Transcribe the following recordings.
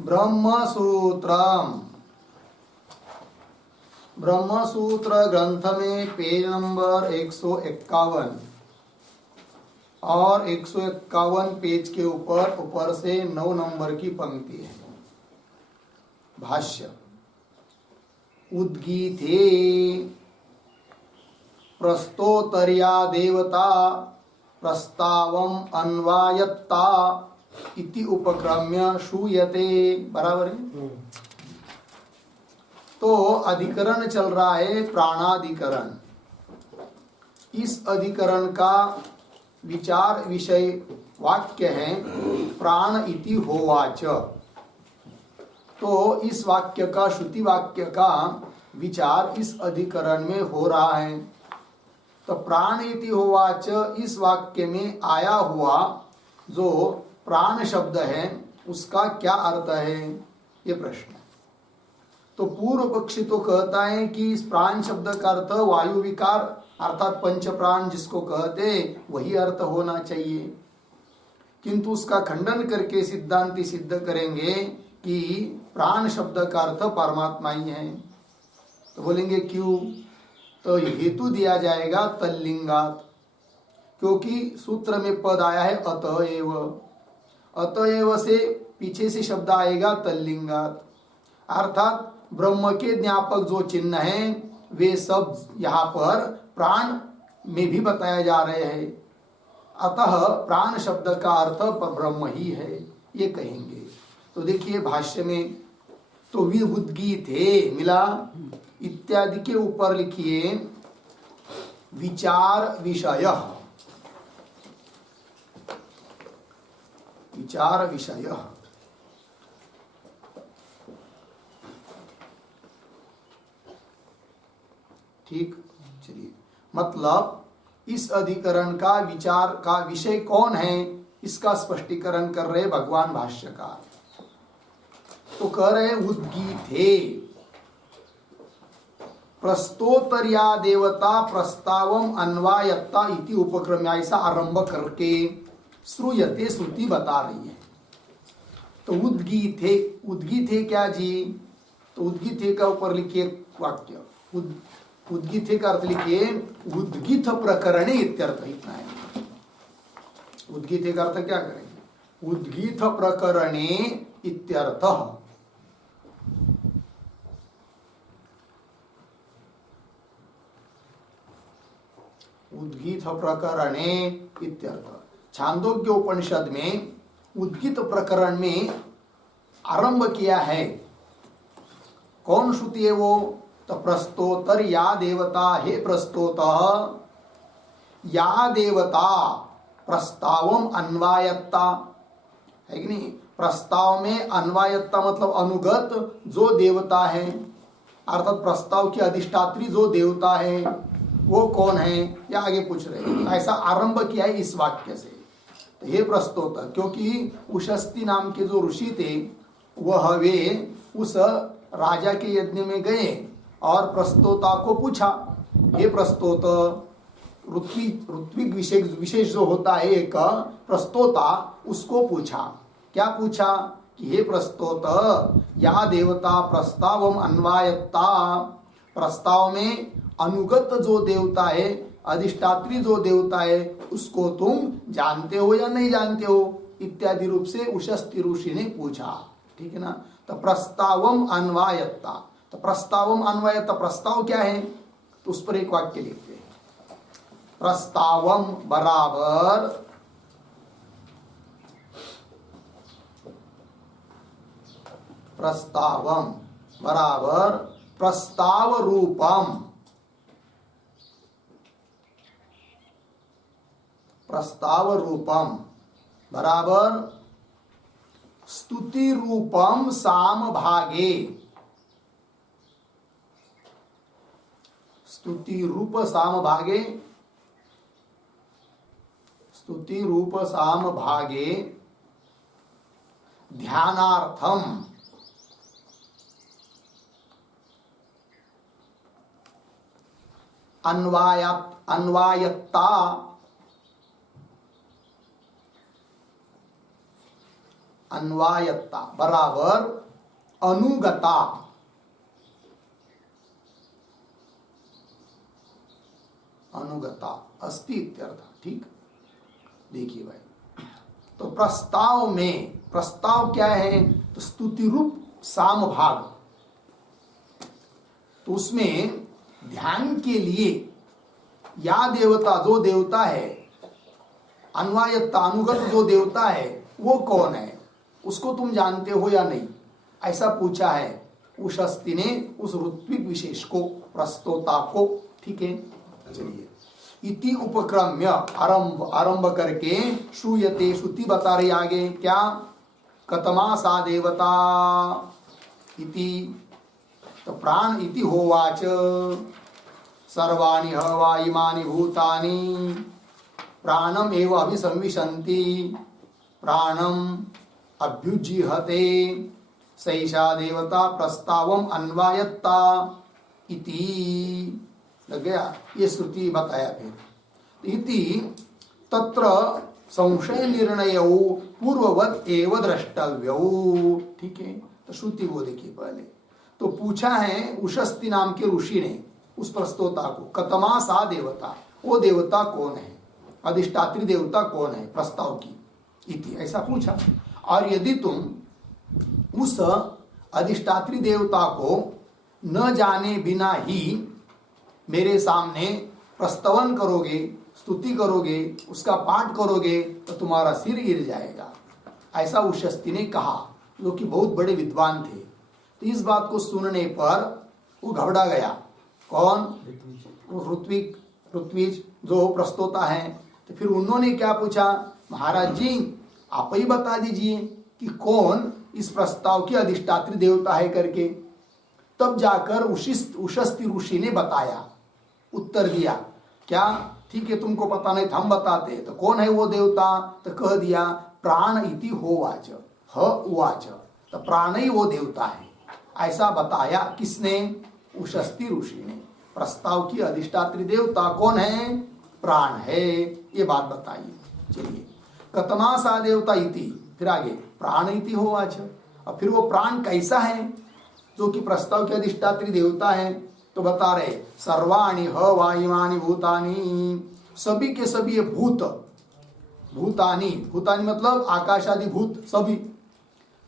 ब्रह्मसूत्रम। ब्रह्मसूत्र ग्रंथ में page number 151 और 151 पेज के ऊपर से 9 नंबर की पंक्ति है। भाष्य। उद्गीते प्रस्तोतर्या देवता प्रस्तावम अन्वायत्ता इति उपक्रम्य श्रूयते। बराबर है। तो अधिकरण चल रहा है प्राणाधिकरण। इस अधिकरण का विचार विषय वाक्य है प्राण इति होवाच। तो इस वाक्य का श्रुति वाक्य का विचार इस अधिकरण में हो रहा है। तो प्राण इति होवाच इस वाक्य में आया हुआ जो प्राण शब्द है उसका क्या अर्थ है, ये प्रश्न है। तो पूर्व पक्षी तो कहता है कि इस प्राण शब्द का अर्थ वायु विकार अर्थात पंच प्राण जिसको कहते वही अर्थ होना चाहिए, किंतु उसका खंडन करके सिद्धांती सिद्ध करेंगे कि प्राण शब्द का अर्थ परमात्मा ही है। तो बोलेंगे क्यों? तो हेतु दिया जाएगा तल्लिंगात, क्योंकि सूत्र में पद आया है अतएव। अतएव से पीछे से शब्द आएगा तल्लिंगात, अर्थात ब्रह्म के ज्ञापक जो चिन्ह हैं वे सब यहाँ पर प्राण में भी बताया जा रहे हैं। अतः प्राण शब्द का अर्थ ब्रह्म ही है, ये कहेंगे। तो देखिए भाष्य में तो विउद्गीते मिला इत्यादि के ऊपर लिखिए विचार विषय। विचार विषय ठीक। चलिए, मतलब इस अधिकरण का विचार का विषय कौन है इसका स्पष्टीकरण कर रहे भगवान भाष्यकार। तो कह रहे उद्गीते प्रस्तोतर्या देवता प्रस्तावम अन्वायत्ता इति उपक्रम, ऐसा आरंभ करके श्रूयते श्रुति बता रही है। तो उद्गीते, उद्गीते क्या जी? तो उद्गीते का ऊपर लिखिए वाक्य। उद्गीते का अर्थ लिखिए उद्गीत प्रकरणे इत्यर्थ, इतना है। उद्गीते का अर्थ क्या करेंगे? उद्गीत प्रकरणे इत्यर्थ। उद्गीत प्रकरणे इत्यर्थ। छांदोग्य उपनिषद में उद्गीत प्रकरण में आरंभ किया है। कौन श्रुति है वो? तो प्रस्तोतर या देवता, हे प्रस्तोत या देवता प्रस्तावम अन्वायत्ता, है कि नहीं? प्रस्ताव में अन्वायत्ता मतलब अनुगत जो देवता है, अर्थात प्रस्ताव की अधिष्ठात्री जो देवता है वो कौन है, या आगे पूछ रहे हैं। ऐसा आरंभ किया है इस वाक्य से। तो हे प्रस्तोत, क्योंकि उशस्ती नाम के जो ऋषि थे वह वे उस राजा के यज्ञ में गए और प्रस्तोता को पूछा, हे प्रस्तोत, ऋत्विक विशेष जो होता है एक प्रस्तोता, उसको पूछा। क्या पूछा? कि हे प्रस्तोत या देवता प्रस्तावम अन्वायत्ता, प्रस्ताव में अनुगत जो देवता है, अधिष्ठात्री जो देवता है, उसको तुम जानते हो या नहीं जानते हो, इत्यादि रूप से उशस्ती ऋषि ने पूछा। ठीक है ना? तो प्रस्तावम अन्वायत्ता, तो प्रस्तावम अन्वायत्ता, प्रस्ताव क्या है? तो उस पर एक वाक्य लिखते हैं। प्रस्तावम बराबर प्रस्तावम बराबर प्रस्ताव रूपम, प्रस्ताव रूपम बराबर स्तुति रूपम साम भागे, स्तुति रूप साम भागे, स्तुति रूप साम भागे ध्यानार्थम, अन्वायत्ता अन्वायत्ता बराबर अनुगता, अनुगता अस्ति इत्यर्थ। ठीक, देखिए भाई, तो प्रस्ताव में, प्रस्ताव क्या है, तो स्तुति रूप साम भाग, तो उसमें ध्यान के लिए या देवता, जो देवता है, अन्वायत्ता अनुगत जो देवता है वो कौन है, उसको तुम जानते हो या नहीं, ऐसा पूछा है उशस्ति ने उस ऋत्विक विशेष को, प्रस्तोता को। ठीक है, चलिए, इति उपक्रम्य आरंभ करके श्रूयते, श्रुति बता रही आगे क्या, कतमा सा देवता इति, तो प्राण इति होवाच सर्वाणि हवा इमानि भूतानि प्राणम एव अभिसंविशन्ति प्राणम अभ्युज्जीहते सैषा देवता प्रस्तावम अन्वायत्ता इति। लग गया, ये श्रुति बताया। फिर इति तत्र संशय निर्णय पूर्ववत एव द्रष्टव्यो। ठीक है, तो श्रुति वो देखिए पहले, तो पूछा है उशस्ति नाम के ऋषि ने उस प्रस्तोता को, कतमा सा देवता, वो देवता कौन है, अधिष्ठात्री देवता कौन है प्रस्ताव की, इति ऐसा पूछा। और यदि तुम उस अधिष्ठात्री देवता को न जाने बिना ही मेरे सामने प्रस्तवन करोगे, स्तुति करोगे, उसका पाठ करोगे, तो तुम्हारा सिर गिर जाएगा, ऐसा उशस्ति ने कहा, जो कि बहुत बड़े विद्वान थे। तो इस बात को सुनने पर वो घबरा गया। कौन, ऋत्विज जो प्रस्तोता है। तो फिर उन्होंने क्या पूछा, महाराज जी आप ही बता दीजिए कि कौन इस प्रस्ताव की अधिष्ठात्री देवता है करके। तब जाकर उशस्ति ऋषि ने बताया, उत्तर दिया क्या, ठीक है तुमको पता नहीं था, हम बताते, तो कौन है वो देवता, तो कह दिया प्राण इति होवाच, ह उवाच, तो प्राण ही वो देवता है, ऐसा बताया। किसने, उशस्ति ऋषि ने। प्रस्ताव की अधिष्ठात्री देवता कौन है, प्राण है, ये बात बताइए। चलिए, कतमा सा देवता इति, फिर आगे प्राण इति होवाच। अब फिर वो प्राण कैसा है, जो कि प्रस्ताव की अधिष्ठात्री देवता है, तो बता रहे सर्वाणि ह वायुमानि भूतानि, सभी के सभी ये भूत, भूतानि, भूतानि मतलब आकाश आदि भूत सभी,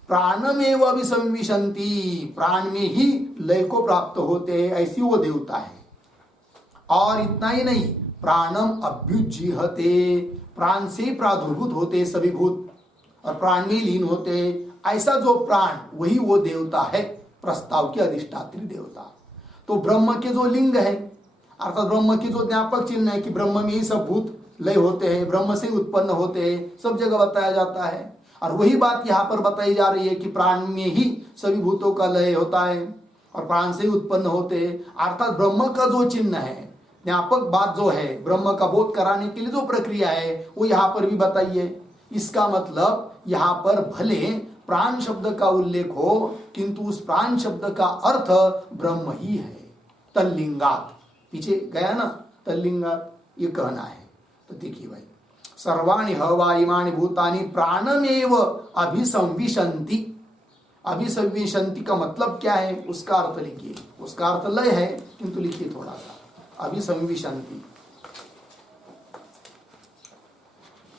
प्राणमेव अभिसंविशन्ति, प्राण में ही लय को प्राप्त होते हैं, ऐसी वो देवता है। और इतना ही नहीं, प्राणम अभ्युज्जीहते, प्राण से प्रादुर्भूत होते सभी भूत और प्राण में लीन होते, ऐसा जो प्राण, वही वो देवता है प्रस्ताव की अधिष्ठात्री देवता। तो ब्रह्म के जो लिंग है, अर्थात ब्रह्म की जो ज्ञापक चिन्ह है कि ब्रह्म में ही सब भूत लय होते हैं, ब्रह्म से उत्पन्न होते हैं, सब जगह बताया जाता है। और वही बात यहाँ पर बताई जा रही है कि प्राण में ही सभी भूतों का लय होता है और प्राण से ही उत्पन्न होते हैं, अर्थात ब्रह्म का जो चिन्ह है, ज्ञापक बात जो है, ब्रह्म का बोध कराने के लिए जो प्रक्रिया है, वो यहाँ पर भी बताइए। इसका मतलब यहाँ पर भले प्राण शब्द का उल्लेख हो, किंतु उस प्राण शब्द का अर्थ ब्रह्म ही है, तल्लिंगात, पीछे गया ना तल्लिंगात, ये कहना है। तो देखिए भाई, सर्वाणि हवा इमानि भूतानि प्राणमेव अभिसंविशन्ति, अभिसंविशन्ति का मतलब क्या है, उसका अर्थ लिखिए। उसका अर्थ लय है, किंतु लिखिए थोड़ा सा, अभिसंविशन्ति,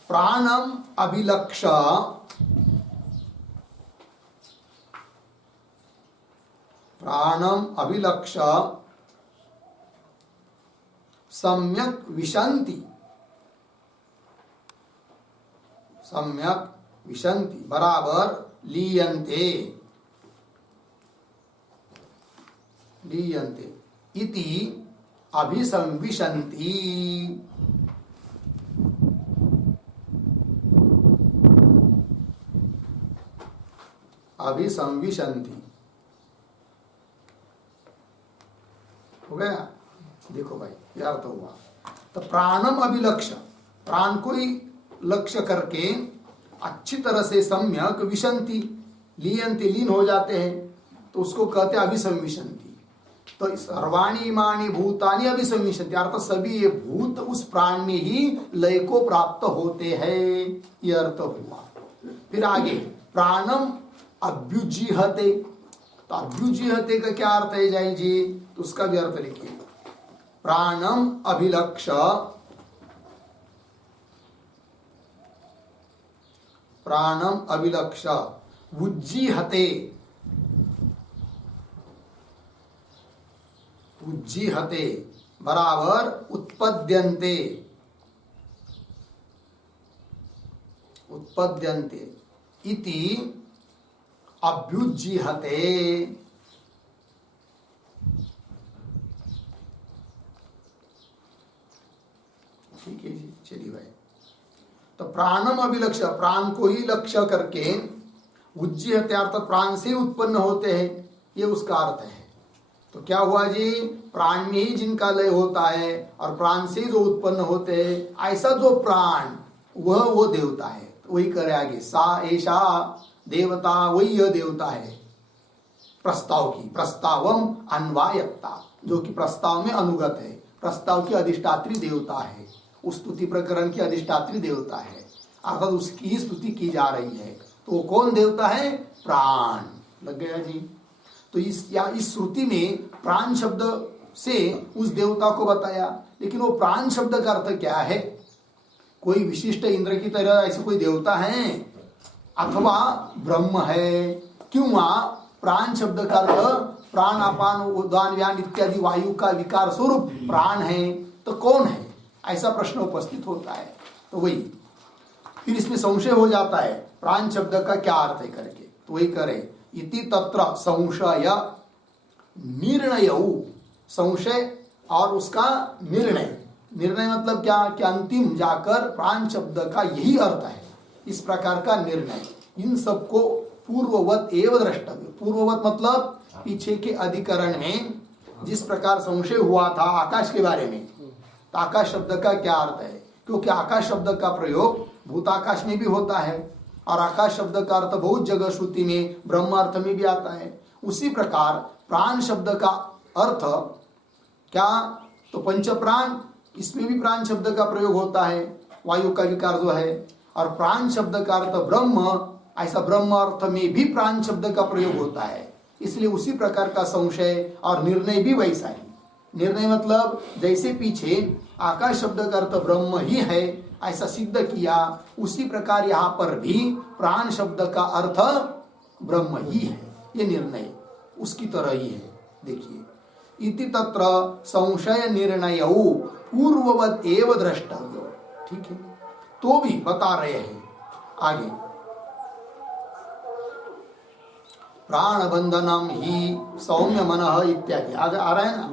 प्राणम अभिलक्ष्य, प्राणम अभिलक्ष्य सम्यक विशन्ति, सम्यक विशन्ति बराबर लीयन्ते, लीयन्ते इति अभिसंविशन्ति, अभिसंविशन्ति। हो गया, देखो भाई यह अर्थ हुआ। तो प्राणम अभिलक्ष्य, प्राण को ही लक्ष्य करके अच्छी तरह से सम्यक विशन्ति, लीयन्ति लीन हो जाते हैं, तो उसको कहते हैं अभिसंविशन्ति। तो सर्वाणि इमानि भूतानि अभिसंविशन्ति, अर्थात सभी ये भूत उस प्राण में ही लय को प्राप्त होते हैं, ये अर्थ हुआ। फिर आगे प्राणम अभ्युजीहते, तो अभ्युजीहते का क्या अर्थ है जय जी? तो उसका भी अर्थ लिखिए, प्राणम अभिलक्ष्य, प्राणम अभिलक्ष्य उज्जीहते, उज्जीहते बराबर उत्पद्यन्ते, उत्पद्यन्ते इति अभ्युज्जीहते। ठीक है जी, चलिए भाई। तो प्राणम अभिलक्ष्य, प्राण को ही लक्ष्य करके, उज्जीहते अर्थात प्राण से उत्पन्न होते हैं, ये उसका अर्थ है। तो क्या हुआ जी? प्राण में ही जिनका लय होता है और प्राण से जो उत्पन्न होते हैं, ऐसा जो प्राण वह वो देवता है। तो वही करे आगे, सा ऐसा देवता, वही यह देवता है। प्रस्ताव की, प्रस्तावम अन्वायत्ता, जो कि प्रस्ताव में अनुगत है, प्रस्ताव की अधिष्ठात्री देवता है, उस स्तुति प्रकरण की अधिष्ठात्री देवता है, अर्थात उसकी ही स्तुति की जा रही है। तो वो कौन देवता है? प्राण। लग गया जी? तो इस श्रुति में प्राण शब्द से उस देवता को बताया, लेकिन वो प्राण शब्द का अर्थ क्या है? कोई विशिष्ट इंद्र की तरह ऐसे कोई देवता है अथवा ब्रह्म है? क्यों प्राण शब्द का अर्थ प्राण, अपान, उदान, व्यान इत्यादि वायु का विकार स्वरूप प्राण है, तो कौन है? ऐसा प्रश्न उपस्थित होता है। तो वही फिर इसमें संशय हो जाता है, प्राण शब्द का क्या अर्थ है करके। तो वही करे, इति तत्र संशय निर्णय, संशय और उसका निर्णय। निर्णय मतलब क्या? कि अंतिम जाकर प्राण शब्द का यही अर्थ है, इस प्रकार का निर्णय। इन सबको पूर्ववत एव द्रष्टव्य। पूर्ववत मतलब पीछे के अधिकरण में जिस प्रकार संशय हुआ था आकाश के बारे में, तो आकाश शब्द का क्या अर्थ है? क्योंकि आकाश शब्द का प्रयोग भूताकाश में भी होता है और आकाश शब्द का अर्थ बहुत जगह श्रुति में ब्रह्म अर्थ में भी आता है। उसी प्रकार प्राण शब्द का अर्थ क्या? तो पंच प्राण, इसमें भी प्राण शब्द का प्रयोग होता है, वायु का विकार जो है। और प्राण शब्द का अर्थ ब्रह्म, ऐसा ब्रह्म अर्थ में भी प्राण शब्द का प्रयोग होता है। इसलिए उसी प्रकार का संशय और निर्णय भी वैसा ही। निर्णय मतलब जैसे पीछे आकाश शब्द का अर्थ ब्रह्म ही है ऐसा सिद्ध किया, उसी प्रकार यहाँ पर भी प्राण शब्द का अर्थ ब्रह्म ही है, ये निर्णय उसकी तरह ही है। देखिए, इति तत्र संशय निर्णय पूर्ववत एव द्रष्टव्य। ठीक है, तो भी बता रहे हैं आगे, प्राण बंधनम ही सौम्य मनः इत्यादि आगे आ रहा है ना।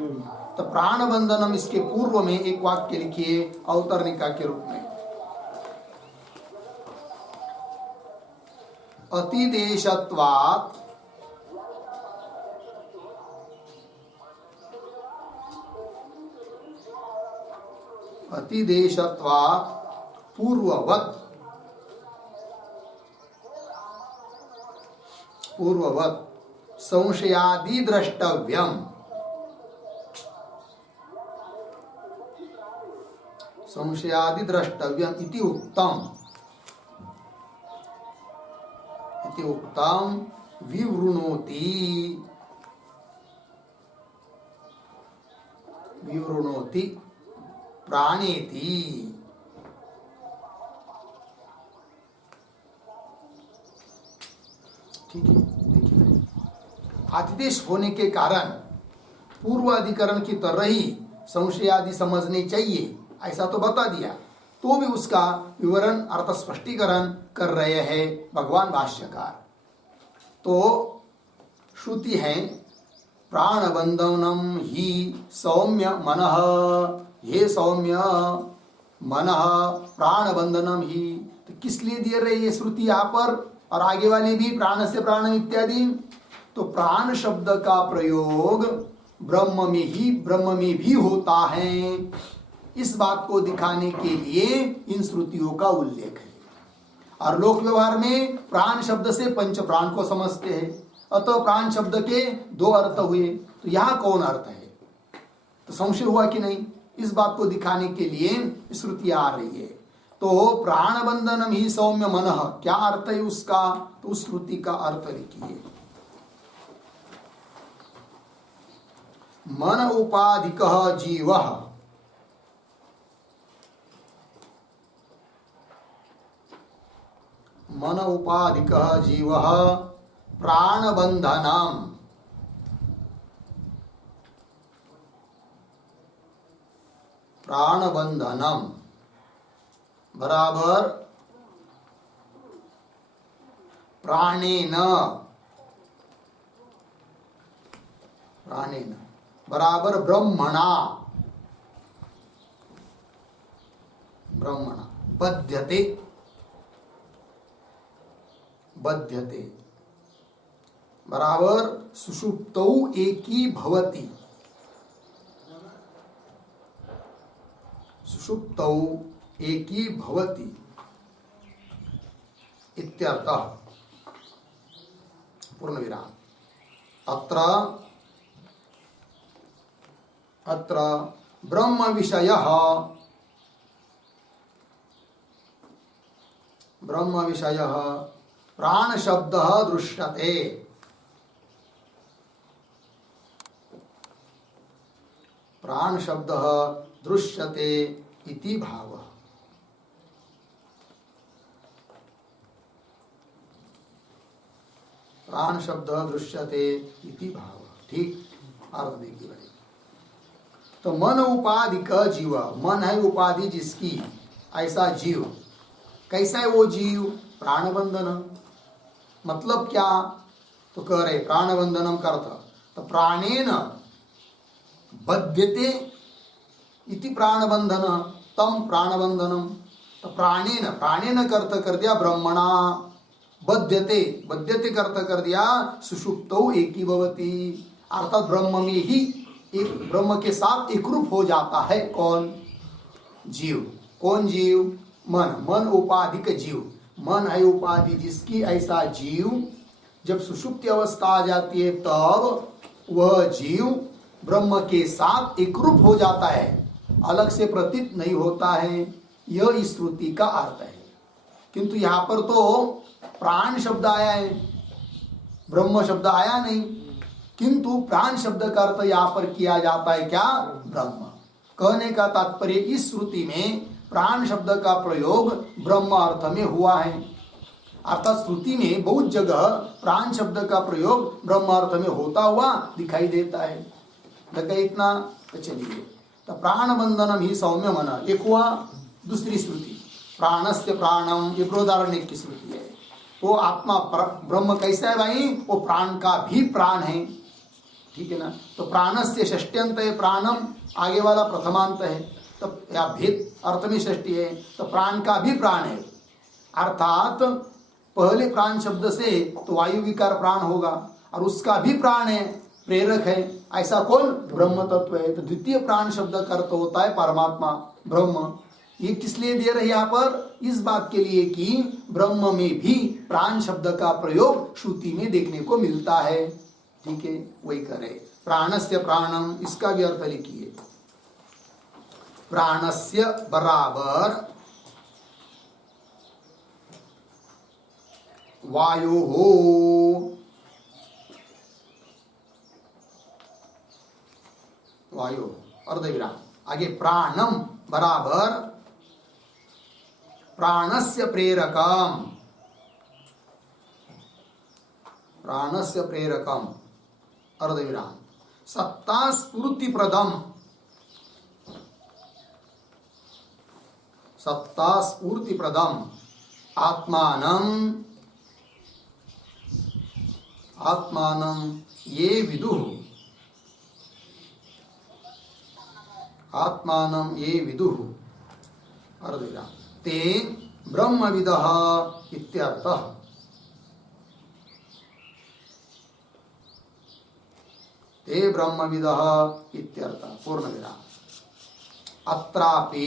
तो प्राण बंधनम, इसके पूर्व में एक वाक्य लिखिए अवतरणिका के रूप में, अतिदेशत्वात् अतिदेशत्वात् पूर्ववत, पूर्ववत संशयादि द्रष्टव्यम, संशयादि द्रष्टव्यम इति उक्तम, इति उक्तम विवृणोति, विवृणोति प्राणेति। ठीक है, देखिए, अतिदेश होने के कारण पूर्व अधिकरण की तरह ही संशय आदि समझने चाहिए ऐसा तो बता दिया, तो भी उसका विवरण अर्थ स्पष्टीकरण कर रहे हैं भगवान भाष्यकार। तो श्रुति है प्राण बंधनम ही सौम्य मनः, हे सौम्य मनः प्राण बंधनम ही। तो किस लिए दिए रहे ये श्रुति यहाँ पर, और आगे वाली भी प्राण से प्राण इत्यादि। तो प्राण शब्द का प्रयोग ब्रह्म में भी होता है, इस बात को दिखाने के लिए इन श्रुतियों का उल्लेख है। और लोक व्यवहार में प्राण शब्द से पंच प्राण को समझते हैं, अतः प्राण शब्द के दो अर्थ हुए, तो यहाँ कौन अर्थ है? तो संशय हुआ कि नहीं, इस बात को दिखाने के लिए श्रुतियां आ रही है। तो प्राण बंधनम ही सौम्य मन, क्या अर्थ है उसका? तो उस श्रुति का अर्थ लिखिए। मन उपाधिक जीव, मन उपाधिक जीव प्राणबंधनम, प्राणबंधनम बराबर प्राणेन, प्राणेन बराबर ब्रह्मणा, ब्रह्मणा बध्यते, बध्यते बराबर सुषुप्तौ एकी भवति, सुषुप्तौ एकी भवति इत्यर्थः। पूर्ण विराम। अत्र ब्रह्म विषयः, ब्रह्म विषयः प्राण शब्दः दृश्यते, प्राण शब्दः दृश्यते इति भावः। प्राण शब्द दृश्यते इति भाव। ठीक, अर्थ देखिए भाई। तो मन उपाधि का जीव, मन है उपाधि जिसकी, ऐसा जीव। कैसा है वो जीव? प्राणबंधन। मतलब क्या? तो कह रहे प्राणबंधनम का अर्थ, तो प्राणेन बध्यते इति प्राणबंधन, तम प्राणबंधनम। तो प्राणेन, प्राणेन कर्त कर दिया ब्रह्मणा, बध्यते, बध्यते कर्त कर दिया सुषुप्तौ एकी भवति, अर्थात ब्रह्म में ही एक, ब्रह्म के साथ एकरूप हो जाता है। कौन? जीव। कौन जीव? मन। मन उपाधिक जीव, मन है उपाधि जिसकी, ऐसा जीव जब सुषुप्ति अवस्था आ जाती है तब वह जीव ब्रह्म के साथ एकरूप हो जाता है, अलग से प्रतीत नहीं होता है। यह इस श्रुति का अर्थ है। किंतु यहाँ पर तो प्राण शब्द आया है, ब्रह्म शब्द आया नहीं, किंतु प्राण शब्द का अर्थ यहाँ पर किया जाता है क्या? ब्रह्म। कहने का तात्पर्य इस श्रुति में प्राण शब्द का प्रयोग ब्रह्म अर्थ में हुआ है, अर्थात श्रुति में बहुत जगह प्राण शब्द का प्रयोग ब्रह्म अर्थ में होता हुआ दिखाई देता है। लगा इतना? तो चलिए, तो प्राण बंधनम ही सौम्य मन, एक हुआ। दूसरी श्रुति प्राणस्य प्राणम, ये बृहदारण्यक की श्रुति है। वो आत्मा ब्रह्म कैसा है भाई? वो प्राण का भी प्राण है। ठीक है ना? तो प्राणस्य षष्ट्यंत है प्राणम, आगे वाला प्रथमांत है, तो या भेद अर्थ में षष्टी है, तो प्राण का भी प्राण है। अर्थात पहले प्राण शब्द से तो वायु विकार प्राण होगा, और उसका भी प्राण है, प्रेरक है। ऐसा कौन? ब्रह्म तत्व है। तो द्वितीय प्राण शब्द का अर्थ होता है परमात्मा, ब्रह्म। ये किस लिए दे रहे यहाँ पर? इस बात के लिए कि ब्रह्म में भी प्राण शब्द का प्रयोग श्रुति में देखने को मिलता है। ठीक है, वही करे प्राणस्य प्राणम, इसका भी अर्थ लिखिए। प्राणस्य बराबर वायु हो, वायु अर्धविराम, आगे प्राणम बराबर प्राणस्य प्रेरकम, प्राणस्य प्रेरकम अर्धविराम, सत्ता स्फूर्ति प्रदम, सत्ता स्फूर्ति प्रदम, आत्मानं, आत्मानं ये विदुः, आत्मानं ये विदुः अर्धविराम, ते ब्रह्मविदः इत्यर्थः। ते ब्रह्मविदः इत्यर्थः। पूर्णविराम। अत्रापि,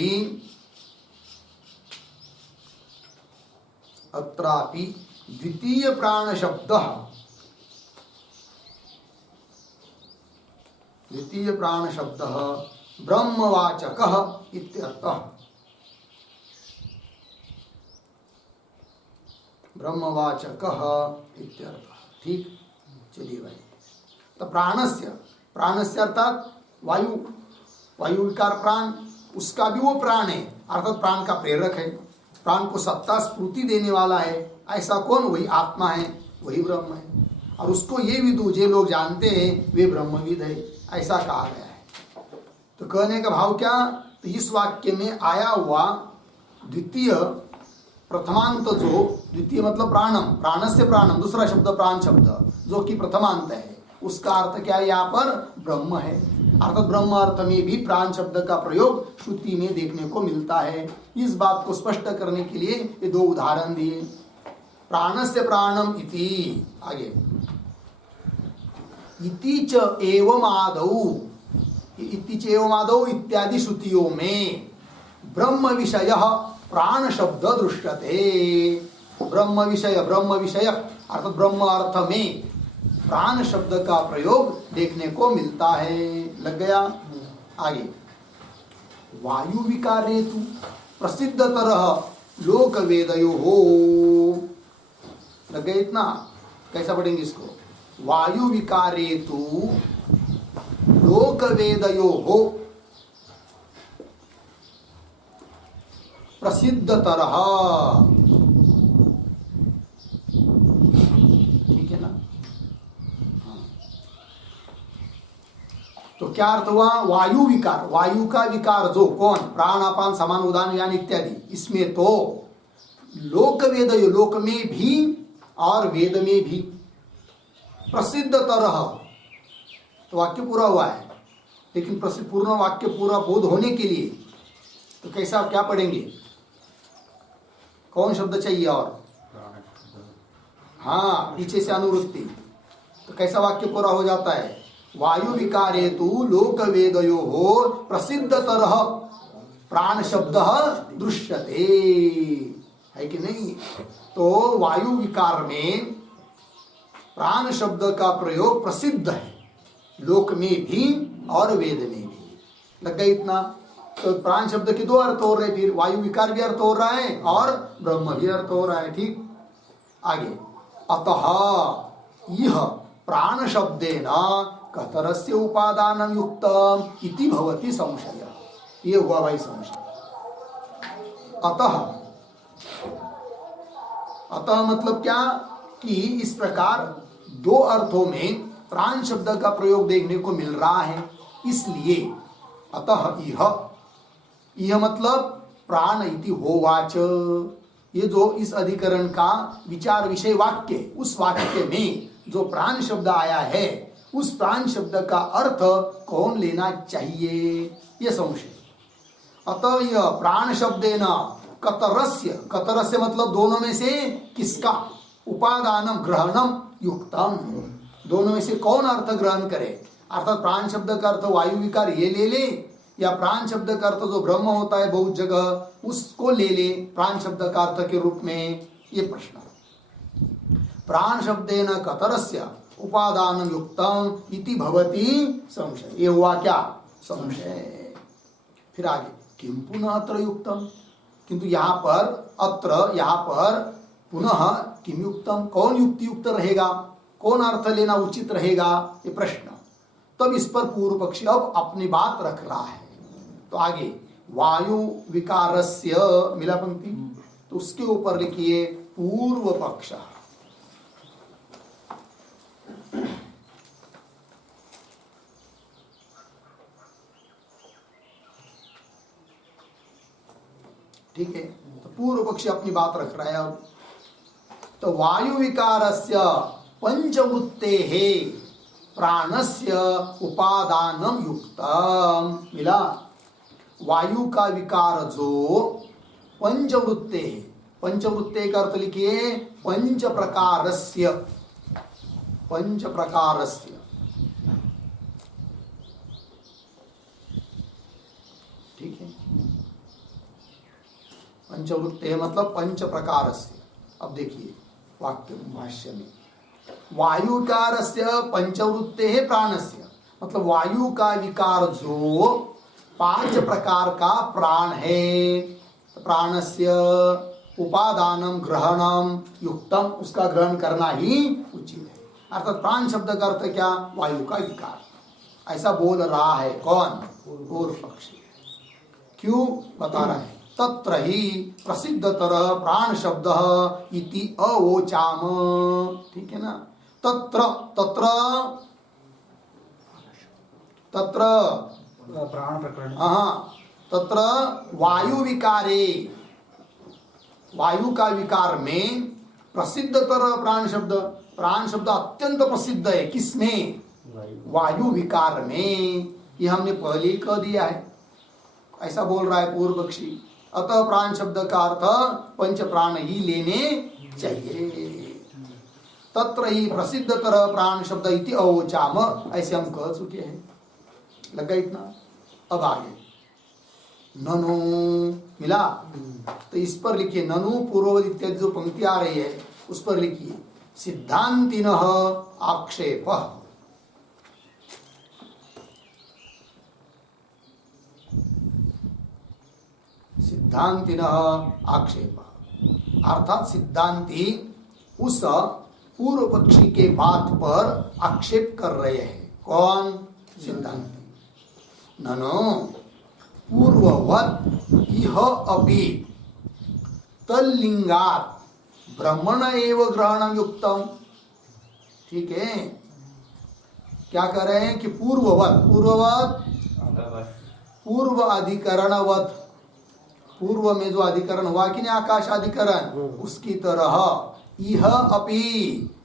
अत्रापि द्वितीय प्राण शब्दः, द्वितीय प्राण शब्दः ब्रह्मवाचकः इत्यर्थः। ब्रह्मवाचकः इत्यर्थः। ठीक, चलिए भाई। तो प्राणस्य अर्थात वायु, वायु विकार प्राण, उसका भी वो प्राण है, अर्थात प्राण का प्रेरक है, प्राण को सत्ता स्फूर्ति देने वाला है। ऐसा कौन? वही आत्मा है, वही ब्रह्म है। और उसको ये विदु जो लोग जानते हैं वे ब्रह्मविद है, ऐसा कहा गया है। तो कहने का भाव क्या? तो इस वाक्य में आया हुआ द्वितीय प्रथमांत, जो द्वितीय मतलब प्राणम, प्राणस्य प्राणम, दूसरा शब्द प्राण शब्द जो कि प्रथमांत है, उसका अर्थ क्या है? यहाँ पर ब्रह्म है। अर्थात ब्रह्म अर्थ में भी प्राण शब्द का प्रयोग श्रुति में देखने को मिलता है। इस बात को स्पष्ट करने के लिए ये दो उदाहरण दिए। प्राणस्य प्राणम इति, आगे इति च एवं आदौ, इति च एवं आदौ इत्यादि श्रुतियों में ब्रह्म विषय प्राण शब्द दृश्यते। ब्रह्म विषय अर्थात ब्रह्म अर्थ में प्राण शब्द का प्रयोग देखने को मिलता है। लग गया? आगे वायु विकार हेतु प्रसिद्ध तरह लोक वेदयो हो। लग गया इतना? कैसा पढ़ेंगे इसको? वायु विकार हेतु लोक वेदयो हो प्रसिद्ध तरह। ठीक है ना? हाँ। तो क्या अर्थ हुआ? वायु विकार, वायु का विकार जो कौन? प्राण अपान समान उदान यान इत्यादि, इसमें तो लोक वेद, लोक में भी और वेद में भी प्रसिद्ध तरह, तो वाक्य पूरा हुआ है, लेकिन पूर्ण वाक्य पूरा बोध होने के लिए तो कैसा, क्या पढ़ेंगे? कौन शब्द चाहिए? और हाँ, पीछे से अनुवृत्ति, तो कैसा वाक्य पूरा हो जाता है? वायु विकार हेतु लोक वेदयो हो प्रसिद्ध तरह प्राण शब्द दृश्यते, है कि नहीं? तो वायु विकार में प्राण शब्द का प्रयोग प्रसिद्ध है, लोक में भी और वेद में भी। लग गई इतना? तो प्राण शब्द के दो अर्थ हो रहे, फिर वायु विकार भी अर्थ हो रहा है और ब्रह्म भी अर्थ हो रहा है। ठीक, आगे अतः यह प्राण शब्देन कतरस्य उपादान युक्त इति भवति संशय। ये हुआ भाई संशय। अतः मतलब क्या कि इस प्रकार दो अर्थों में प्राण शब्द का प्रयोग देखने को मिल रहा है, इसलिए अतः यह मतलब प्राण इति होवाच, ये जो इस अधिकरण का विचार विषय वाक्य, उस वाक्य में जो प्राण शब्द आया है उस प्राण शब्द का अर्थ कौन लेना चाहिए, ये संशय। अतः यह प्राण शब्देन कतरस्य, कतरस्य मतलब दोनों में से किसका, उपादानम ग्रहणम युक्तम, दोनों में से कौन अर्थ ग्रहण करे, अर्थात प्राण शब्द का अर्थ वायु विकार ये ले ले, या प्राण शब्द का अर्थ जो ब्रह्म होता है बहुत जगह उसको ले ले प्राण शब्द का अर्थ के रूप में, ये प्रश्न। प्राण शब्देन कतरस्य उपादान युक्तम इति भवति संशय, ये हुआ क्या? संशय। फिर आगे किम पुनः अत्र युक्तम, किंतु यहाँ पर पुनः किम युक्तम, कौन युक्ति युक्त रहेगा, कौन अर्थ लेना उचित रहेगा, ये प्रश्न। तब इस पर पूर्व पक्षी अब अपनी बात रख रहा है। तो आगे वायु विकारस्य, मिला पंक्ति, तो उसके ऊपर लिखिए पूर्व पक्ष। ठीक है, तो पूर्व पक्षी अपनी बात रख रहा है। अब तो वायु विकारस्य पंचवृत्तेः प्राणस्य उपादानम युक्तम, मिला? वायु का विकार जो पंचवृत्ते, पंचवृत्ते का अर्थ लिखिए पंच प्रकारस्य, पंच प्रकारस्य। ठीक है, पंचवृत्ते मतलब पंच प्रकारस्य। अब देखिए वाक्य भाष्य में वायु विकारस्य पंचवृत्ते प्राणस्य, मतलब वायु का विकार जो 5 प्रकार का प्राण है, प्राणस्य उपादानम ग्रहणम युक्तम, उसका ग्रहण करना ही उचित है। अर्थात प्राण शब्द का अर्थ क्या? वायु का विकार। ऐसा बोल रहा है कौन? पूर्व पक्षी। क्यों बता रहा है? तत्र ही प्रसिद्धतर प्राण शब्द इति अवोचाम। ठीक है ना? तत्र तत्र तत्र प्राण प्रकरण, तत्र वायु विकारे, वायु का विकार में प्रसिद्धतर प्राण शब्द, प्राण शब्द अत्यंत प्रसिद्ध है। किसमें? वायु विकार में। यह हमने पहले ही कह दिया है। ऐसा बोल रहा है पूर्व पक्षी। अतः प्राण शब्द का अर्थ पंच प्राण ही लेने चाहिए। तत्र ही प्रसिद्धतर प्राण शब्द इति अवोचाम, ऐसे हम कह चुके हैं। लगा इतना? अब आगे ननु मिला, तो इस पर लिखिए ननु पूर्ववत इत्यादि जो पंक्ति आ रही है उस पर लिखिए सिद्धांतिनः आक्षेप। सिद्धांतिनः आक्षेप अर्थात सिद्धांती उस पूर्व पक्षी के बात पर आक्षेप कर रहे हैं। कौन? सिद्धांती। ननु पूर्ववत इह अपि तल्लिंगात् ब्रह्मण एव ग्रहणम युक्तम। ठीक है? क्या कर रहे हैं कि पूर्ववत, पूर्ववत पूर्व अधिकरणवत, पूर्व में जो अधिकरण हुआ कि नहीं आकाश अधिकरण, उसकी तरह इह अपि,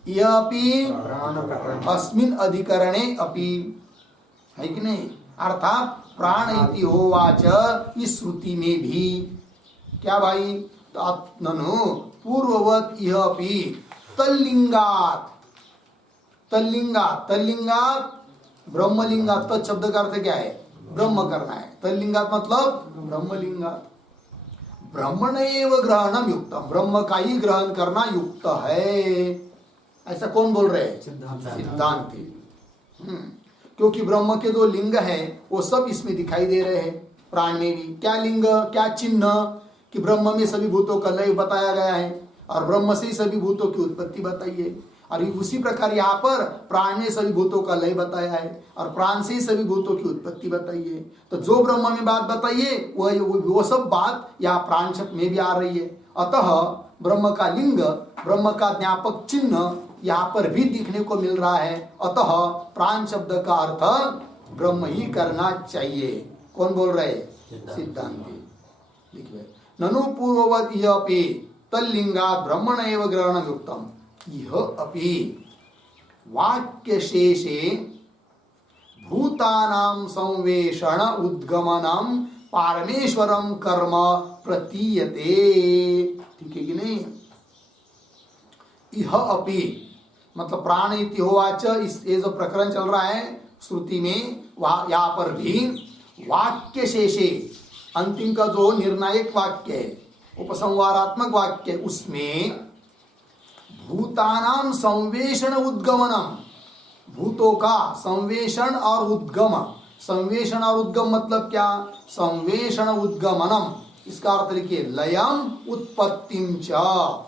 इह अपि अस्मिन् अधिकरणे अपि, है कि नहीं? अर्थात प्राण इति होवाच, इस श्रुति में भी क्या भाई? ननु पूर्ववत इह अपि तल्लिंगात्, तल्लिंगात्, तल्लिंगात् ब्रह्मलिंगात्। तत् शब्द का अर्थ क्या है? ब्रह्म करना है। तल्लिंगात् मतलब ब्रह्मलिंगात्। ब्रह्मण एव ग्रहणम युक्तम, ब्रह्म का ही ग्रहण करना युक्त है। ऐसा कौन बोल रहे हैं? सिद्धांती। क्योंकि ब्रह्म के जो लिंग है वो सब इसमें दिखाई दे रहे हैं। प्राण में भी क्या लिंग, क्या चिन्ह कि ब्रह्म में सभी भूतों का लय बताया गया है और ब्रह्म से ही सभी भूतों की उत्पत्ति बताई है। और उसी प्रकार यहाँ पर प्राण में सभी भूतों का लय बताया है और प्राण से ही सभी भूतों की उत्पत्ति बताई है। तो जो ब्रह्म में बात बताइए वो सब बात यहाँ प्राण शब्द में भी आ रही है। अतः ब्रह्म का लिंग, ब्रह्म का ज्ञापक चिन्ह यहाँ पर भी दिखने को मिल रहा है। अतः प्राण शब्द का अर्थ ब्रह्म ही करना चाहिए। कौन बोल रहे? सिद्धांती। लिखिए ननु पूर्ववत इह अपि तल्लिंगात् ब्रह्मण एव ग्रहणं युक्तम्। इह अपि वाक्य शेषे भूतानां संवेषण उद्गमनम पारमेश्वरम कर्म प्रतीयते। ठीक है कि नहीं? इह अपि मतलब प्राण इति होवाच, इस ये जो प्रकरण चल रहा है श्रुति में, वहां यहाँ पर भी वाक्य शेषे, अंतिम का जो निर्णायक वाक्य है, उपसंहारात्मक वाक्य, उसमें भूतानां संवेषण उद्गमनम, भूतों का संवेषण और उद्गम। संवेषण और उद्गम मतलब क्या? संवेषण उद्गमनम, इसका अर्थ लिखिए लयम उत्पत्तिम च।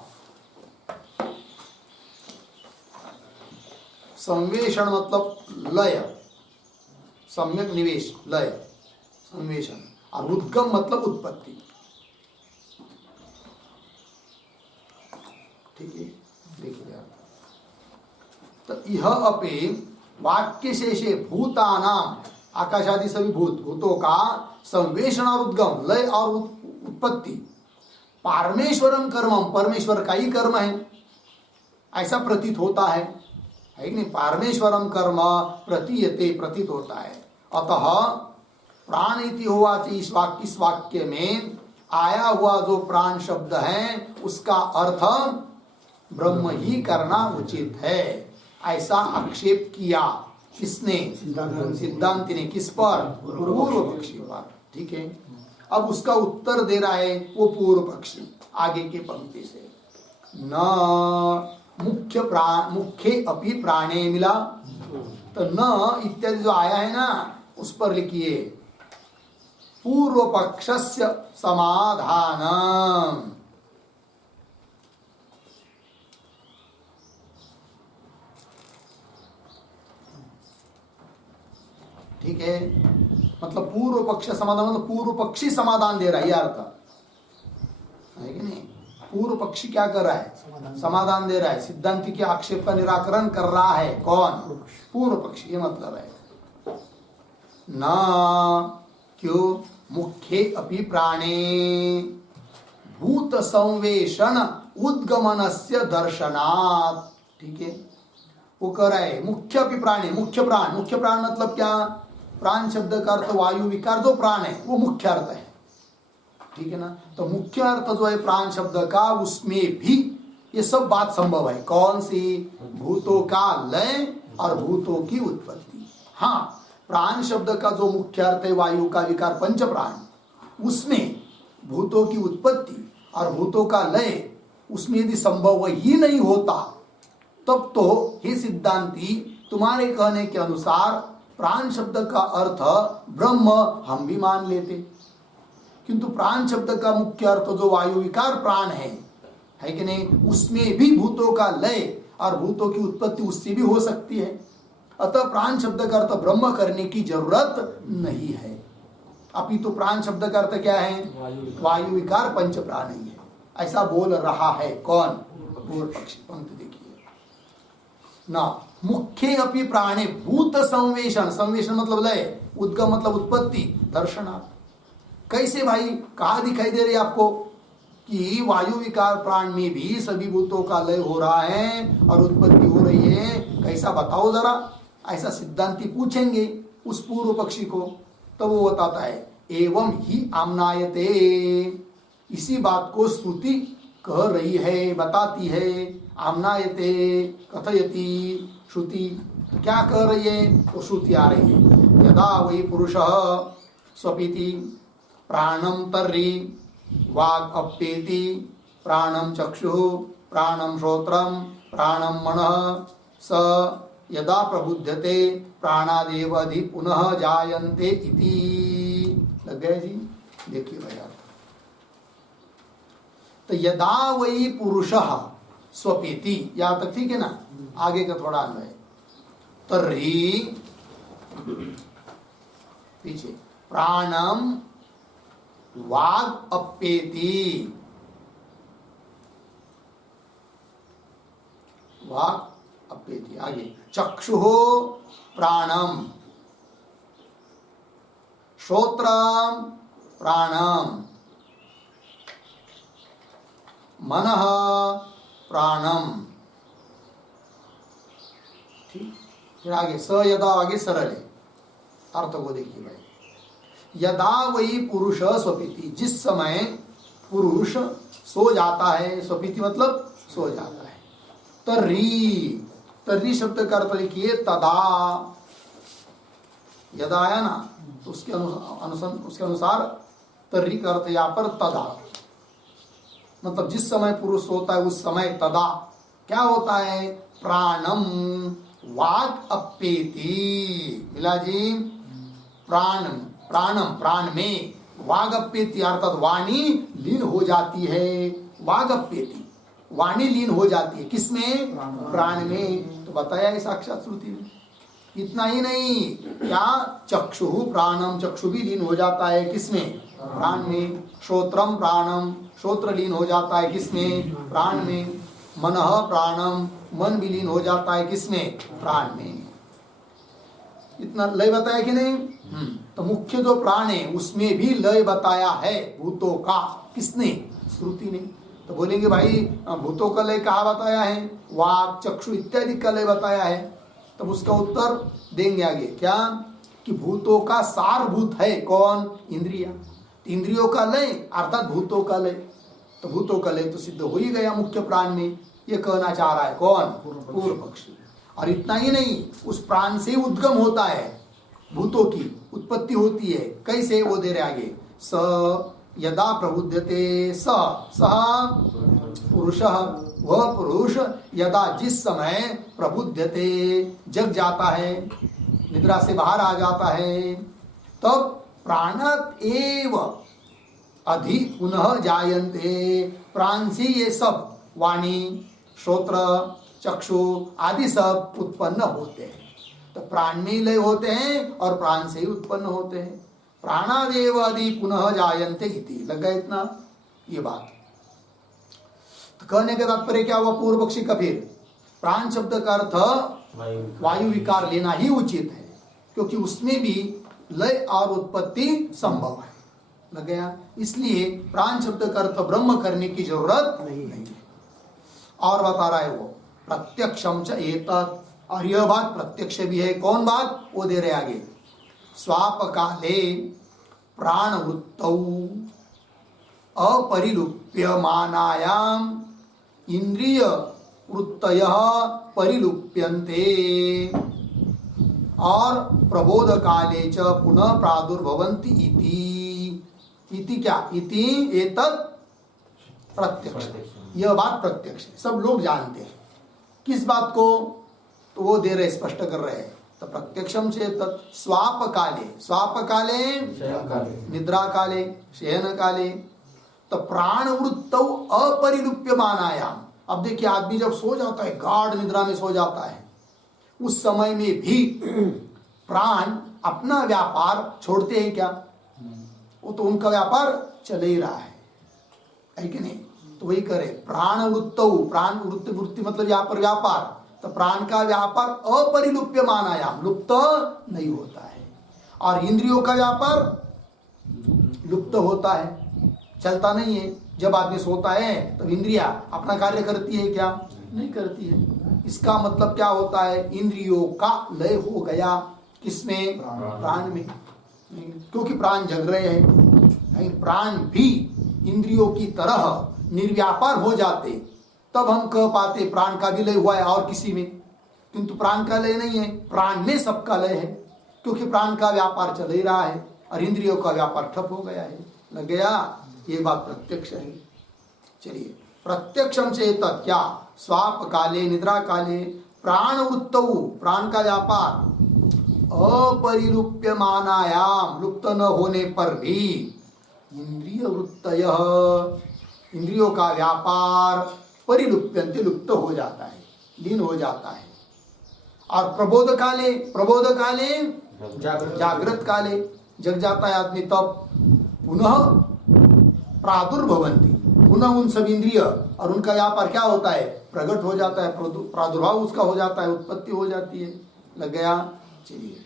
संवेषण मतलब लय, सम्यक निवेश, लय, संवेषण। और उद्गम मतलब उत्पत्ति। ठीक है? देखिए तो यह अपि वाक्य शेषे भूतानाम, आकाश आदि सभी भूतों का संवेषण और उद्गम, लय और उत्पत्ति, परमेश्वरम कर्मम, परमेश्वर का ही कर्म है, ऐसा प्रतीत होता है कि नहीं? परमेश्वरम कर्म प्रतीयते, प्रतीत होता है। अतः प्राण इति होवाच, इस वाक्य में आया हुआ जो प्राण शब्द है उसका अर्थ ब्रह्म ही करना उचित है, ऐसा आक्षेप किया। किसने? सिद्धांति ने। किस पर? पूर्व पक्षी पर। ठीक है? अब उसका उत्तर दे रहा है वो पूर्व पक्षी आगे के पंक्ति से। न मुख्य अपि प्राणे मिला, तो न इत्यादि जो आया है ना उस पर लिखिए पूर्व पक्षस्य समाधान। ठीक है, मतलब पूर्व पक्ष समाधान, मतलब पूर्व पक्षी समाधान दे रहा है, यह अर्थ है कि नहीं। पूर्व पक्षी क्या कर रहा है? समाधान दे रहा है, सिद्धांति के आक्षेप का निराकरण कर रहा है। कौन? पूर्व पक्षी। ये मतलब है ना, क्यों? मुख्ये अपि प्राणे भूत संवेशन उद्गमनस्य दर्शनात्। ठीक है, वो कह रहा है मुख्य अपि प्राणे, मुख्य प्राण। मुख्य प्राण मतलब क्या? प्राण शब्द का अर्थ वायु विकार जो प्राण है वो मुख्य अर्थ है, ठीक है ना। तो मुख्य अर्थ जो है प्राण शब्द का, उसमें भी ये सब बात संभव है। कौन सी? भूतों का लय और भूतों की उत्पत्ति। हाँ, प्राण शब्द का जो मुख्य अर्थ है वायु का विकार पंच प्राण, उसमें भूतों की उत्पत्ति और भूतों का लय, उसमें यदि संभव ही नहीं होता तब तो हे सिद्धांती, तुम्हारे कहने के अनुसार प्राण शब्द का अर्थ ब्रह्म हम भी मान लेते, किंतु प्राण शब्द का मुख्य अर्थ जो वायु विकार प्राण है कि नहीं, उसमें भी भूतों का लय और भूतों की उत्पत्ति उससे भी हो सकती है। अतः प्राण शब्द का अर्थ ब्रह्म करने की जरूरत नहीं है। अपितु प्राण शब्द का अर्थ क्या है? वायु विकार पंच प्राण ही है, ऐसा बोल रहा है कौन? पूर्व पक्षी। पंक्ति देखिए ना, मुख्य अपि प्राणे भूत संवेशन, संवेशन मतलब लय, उद्गम मतलब उत्पत्ति, दर्शनार्थ। कैसे भाई? कहा दिखाई दे रही है आपको कि वायु विकार प्राण में भी सभी भूतों का लय हो रहा है और उत्पत्ति हो रही है, कैसा बताओ जरा। ऐसा सिद्धांती पूछेंगे उस पूर्व पक्षी को, तो वो बताता है एवं ही आमनायते, इसी बात को श्रुति कह रही है, बताती है। आमनायते कथयति, श्रुति क्या कह रही है? तो श्रुति आ रही है, यदा वै पुरुषः स्वपिति प्राणम तर्हि वाग अप्येति प्राणम चक्षुः प्राणम श्रोत्रम प्राणम मनः स यदा प्रबुध्यते प्राणादेव अधि पुनः जायन्ते इति। लग गया जी? देखिए भाई अर्थ। तो यदा वही पुरुषः स्वपेति, यहां तक ठीक है ना। आगे का थोड़ा अन्वय, तर्हि पीछे प्राणम वाग अप्येति, वाग अप्येति। आगे चक्षुः प्राणम श्रोत्रम प्राणम मनः प्राणम। ठीक, फिर आगे स यदा, आगे सरल है, अर्थ को देखिए भाई। यदा वही पुरुष स्वपिति, जिस समय पुरुष सो जाता है, स्वपिति मतलब सो जाता है। तर्हि, तर्हि शब्द का अर्थ लिखिए तदा। यदा आया ना, तो उसके अनुसार तर्हि का अर्थ यहाँ पर तदा, मतलब जिस समय पुरुष सोता है उस समय तदा क्या होता है? प्राणम वाग अप्येति। मिला जी? प्राणम, प्राणम प्राण में, वाग अप्येति अर्थात वाणी लीन हो जाती है। वाग अप्येति, वाणी लीन हो जाती है किसमें? प्राण में। तो बताया है साक्षात श्रुति में। इतना ही नहीं, क्या चक्षुः प्राणम, चक्षु भी लीन हो जाता है किसमें? प्राण में। श्रोत्रम प्राणम, श्रोत्र लीन हो जाता है किसमें? प्राण में। मनः प्राणम, मन भी लीन हो जाता है किसमें? प्राण में। इतना लय बताया कि नहीं? तो मुख्य जो प्राण है उसमें भी लय बताया है भूतों का। किसने? श्रुति ने। तो बोलेंगे भाई भूतों का लय कहाँ बताया है? वाक चक्षु इत्यादि का लय बताया है। तब उसका उत्तर देंगे आगे, क्या? कि भूतों का सारभूत है कौन? इंद्रिया। इंद्रियों का लय अर्थात भूतों का लय। तो भूतों का लय तो सिद्ध हो ही गया मुख्य प्राण में, ये कहना चाह रहा है कौन? पूर्व पक्षी। और इतना ही नहीं, उस प्राण से उद्गम होता है, भूतों की उत्पत्ति होती है। कैसे? वो दे रहे आगे, स यदा प्रबुध्यते स, सह पुरुषः, वह पुरुष यदा जिस समय प्रबुध्यते जग जाता है, निद्रा से बाहर आ जाता है, तब प्राणात एव अधि पुनः जायन्ते, प्राण से ये सब वाणी श्रोत्र चक्षु आदि सब उत्पन्न होते हैं। तो तो प्राण में ही लय होते हैं और प्राण से ही उत्पन्न होते हैं। प्राणादेव आदि पुनः जायन्ते इति। लग गया इतना ये बात। तो कहने का तात्पर्य क्या हुआ पूर्व पक्षी का? फिर प्राण शब्द का अर्थ वायु विकार लेना ही उचित है, क्योंकि उसमें भी लय और उत्पत्ति संभव है। लग गया? इसलिए प्राण शब्द का अर्थ ब्रह्म करने की जरूरत नहीं है। और बता रहा है वो प्रत्यक्षम च एतत्, और यह बात प्रत्यक्ष भी है। कौन बात? वो दे रहे आगे। स्वाप काले प्राण वृत्तौ अपरिलुप्यमानायाम इंद्रिय वृत्तयः परिलुप्यन्ते और प्रबोध काले च पुनः प्रादुर्भवन्ति इति क्या? इति एतत् प्रत्यक्ष। यह बात प्रत्यक्ष है, सब लोग जानते हैं। किस बात को? तो वो दे रहे, स्पष्ट कर रहे हैं। तो प्रत्यक्षम से तत् स्वाप काले, स्वाप काले निद्रा काले, शयन काले, तो प्राण वृत्तौ अपरिलुप्यमानायाम। अब देखिए आदमी जब सो जाता है, गाढ़ निद्रा में सो जाता है, उस समय में भी प्राण अपना व्यापार छोड़ते हैं क्या? वो तो उनका व्यापार चल ही रहा है कि नहीं? तो वही करे प्राण वृत्तौ, प्राण वृत्ति मतलब यहाँ पर व्यापार, तो प्राण का व्यापार अपरिलुप्यमानायाम, लुप्त नहीं होता है। और इंद्रियों का व्यापार लुप्त होता है, चलता नहीं है। जब आदमी सोता है तो इंद्रिया अपना कार्य करती है क्या? नहीं करती है। इसका मतलब क्या होता है? इंद्रियों का लय हो गया। किसमें? प्राण में। क्योंकि प्राण जग रहे हैं। प्राण भी इंद्रियों की तरह निर्व्यापार हो जाते, तब हम कह पाते प्राण का भी लय हुआ है और किसी में। किंतु प्राण का लय नहीं है, प्राण में सबका लय है, क्योंकि प्राण का व्यापार चल ही रहा है और इंद्रियों का व्यापार ठप हो गया है। लग गया? ये बात प्रत्यक्ष है। चलिए, प्रत्यक्षम से तत् क्या? स्वाप काले निद्रा काले प्राण वृत्तौ, प्राण का व्यापार अपरिलुप्यमानायाम, लुप्त न होने पर भी इंद्रिय वृत्तयः, इंद्रियों का व्यापार परिलुप्यन्ते, लुप्त हो जाता है, लीन हो जाता है। और प्रबोध काले, प्रबोध काले जागृत काले, जग जाता है आदमी, तब पुनः प्रादुर्भवन्ति, पुनः उन सब इंद्रिय और उनका व्यापार क्या होता है? प्रकट हो जाता है, प्रादुर्भाव उसका हो जाता है, उत्पत्ति हो जाती है। लग गया? चलिए,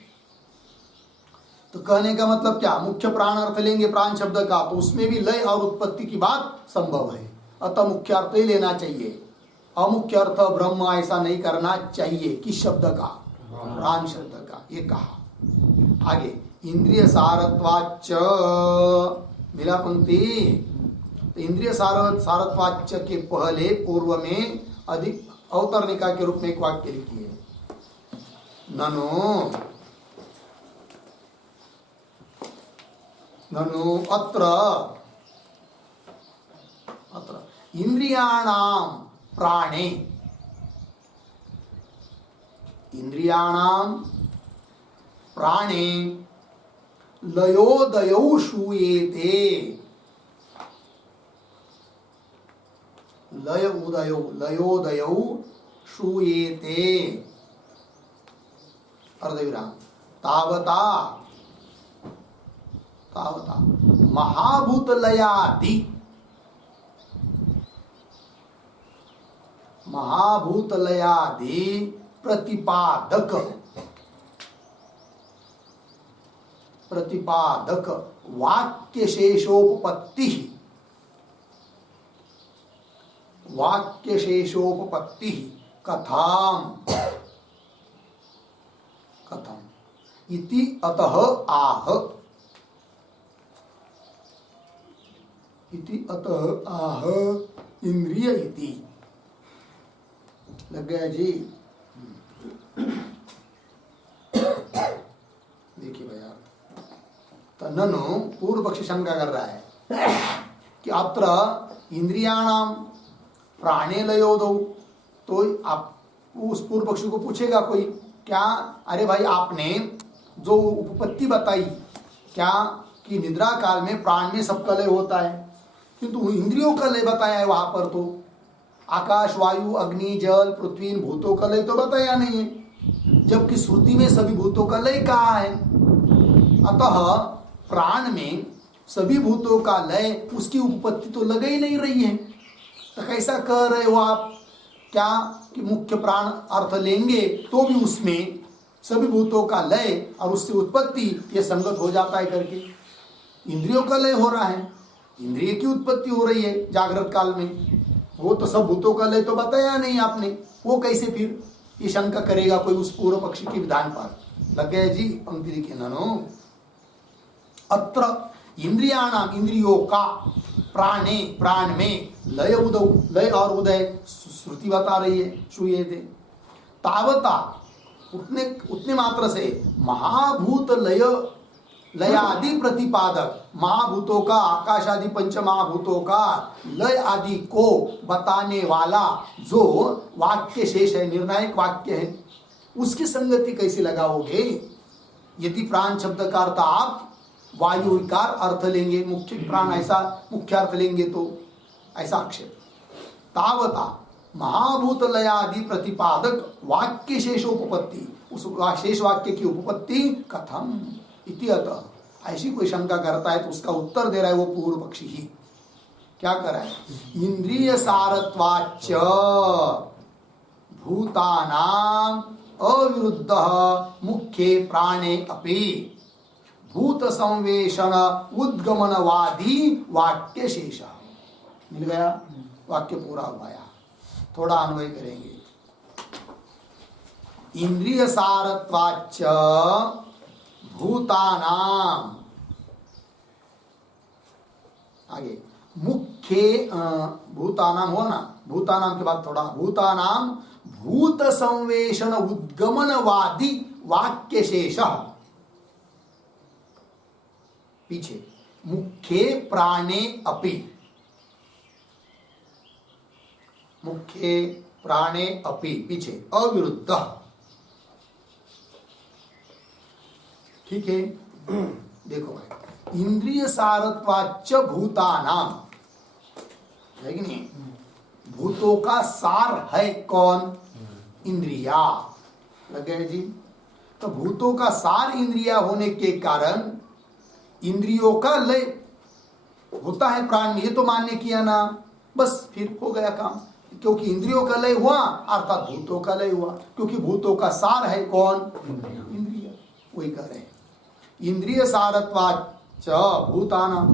तो कहने का मतलब क्या? मुख्य प्राण अर्थ लेंगे प्राण शब्द का, तो उसमें भी लय और उत्पत्ति की बात संभव है, अतः मुख्य अर्थ ही लेना चाहिए। अमुख्य अर्थ ब्रह्म ऐसा नहीं करना चाहिए। किस शब्द का? प्राण शब्द का। ये कहा आगे इंद्रिय सारत्वाच्च, मिला पंक्ति। तो इंद्रिय सारत्वाच्च के पहले पूर्व में अधिक अवतरणिका के रूप में एक वाक्य लिखी है। ननु अत्र इंद्रियाणां प्राणे, इंद्रियाणां प्राणे लयोदयौ श्रूयेते, लयोदयौ श्रूयेते, अर्धविराम, तावता महाभूतलयादि, महाभूतलयादि प्रतिपादक वाक्य शेषोपपत्ति, वाक्य शेषोपपत्ति कथम इति अतः आह, इति अतः आह इंद्रिय इति। लग गया जी? देखिए भैया, तो ननु पूर्व पक्षी शंका कर रहा है कि अत्र इंद्रियाणाम प्राणे लयोदौ, तो आप उस पूर्व पक्षी को पूछेगा कोई, क्या अरे भाई आपने जो उपपत्ति बताई क्या कि निद्रा काल में प्राण में सबका लय होता है, किंतु इंद्रियों का लय बताया है वहां पर, तो आकाश वायु अग्नि जल पृथ्वी भूतों का लय तो बताया नहीं है। जबकि श्रुति में सभी भूतों का लय कहा है। अतः प्राण में सभी भूतों का लय, उसकी उपपत्ति तो लग ही नहीं रही है। तो कैसा कह रहे हो आप क्या कि मुख्य प्राण अर्थ लेंगे तो भी उसमें सभी भूतों का लय और उससे उत्पत्ति ये संगत हो जाता है करके? इंद्रियों का लय हो रहा है, इंद्रिय की उत्पत्ति हो रही है जागृत काल में, वो तो सब भूतों का लय तो बताया नहीं आपने, वो कैसे फिर ये शंका करेगा कोई उस पूर्व पक्षी के विधान पर? लग गए जी पंक्ति लिखे नानो। अत्र इंद्रियाणाम, इंद्रियों का, प्राणे, प्राण में, लय उदय, लय और उदय श्रुति बता रही है, श्रूयेते तावता, उतने मात्र से महाभूत लय, लयादि प्रतिपादक, महाभूतों का, आकाश आदि पंच महाभूतों का लय आदि को बताने वाला जो वाक्य शेष है, निर्णायक वाक्य है, उसकी संगति कैसे लगाओगे? यदि प्राण शब्द का अर्थ आप वायु विकार अर्थ लेंगे, मुख्य प्राण ऐसा मुख्य अर्थ लेंगे तो ऐसा आक्षेप। तावता महाभूत लयादि प्रतिपादक वाक्य शेषोपपत्ति, उस शेष वाक्य की उपपत्ति कथम इति अतः, ऐसी कोई शंका करता है तो उसका उत्तर दे रहा है वो पूर्व पक्षी ही। क्या कर रहा है? इंद्रिय सारत्वाच्च भूतानाम अविरुद्ध मुख्ये प्राणे अपि भूत संवेशन उद्गमनवादी वाक्य शेष। मिल गया? वाक्य पूरा हुआ। थोड़ा अन्वय करेंगे। इंद्रिय सारत्वाच्च भूतानाम, आगे मुख्य भूतानाम हो ना, भूतानाम के बाद थोड़ा भूतानाम भूत संवेशन उद्गमनवादी वाक्य शेष, पीछे मुख्ये प्राणे अपि, मुख्ये प्राणे अपि, पीछे अविरुद्ध। ठीक है, देखो भाई, इंद्रिय सारत्वाच्च भूतानाम है कि नहीं? भूतों का सार है कौन? इंद्रिया। लग गए जी? तो भूतों का सार इंद्रिया होने के कारण इंद्रियों का लय होता है प्राण में, ये तो मान्य किया ना, बस फिर हो गया काम। क्योंकि इंद्रियों का लय हुआ अर्थात भूतों का लय हुआ, क्योंकि भूतों का सार है कौन? इंद्रिय। वही कह रहे हैं इंद्रिय सारत्वाच्च भूतानाम,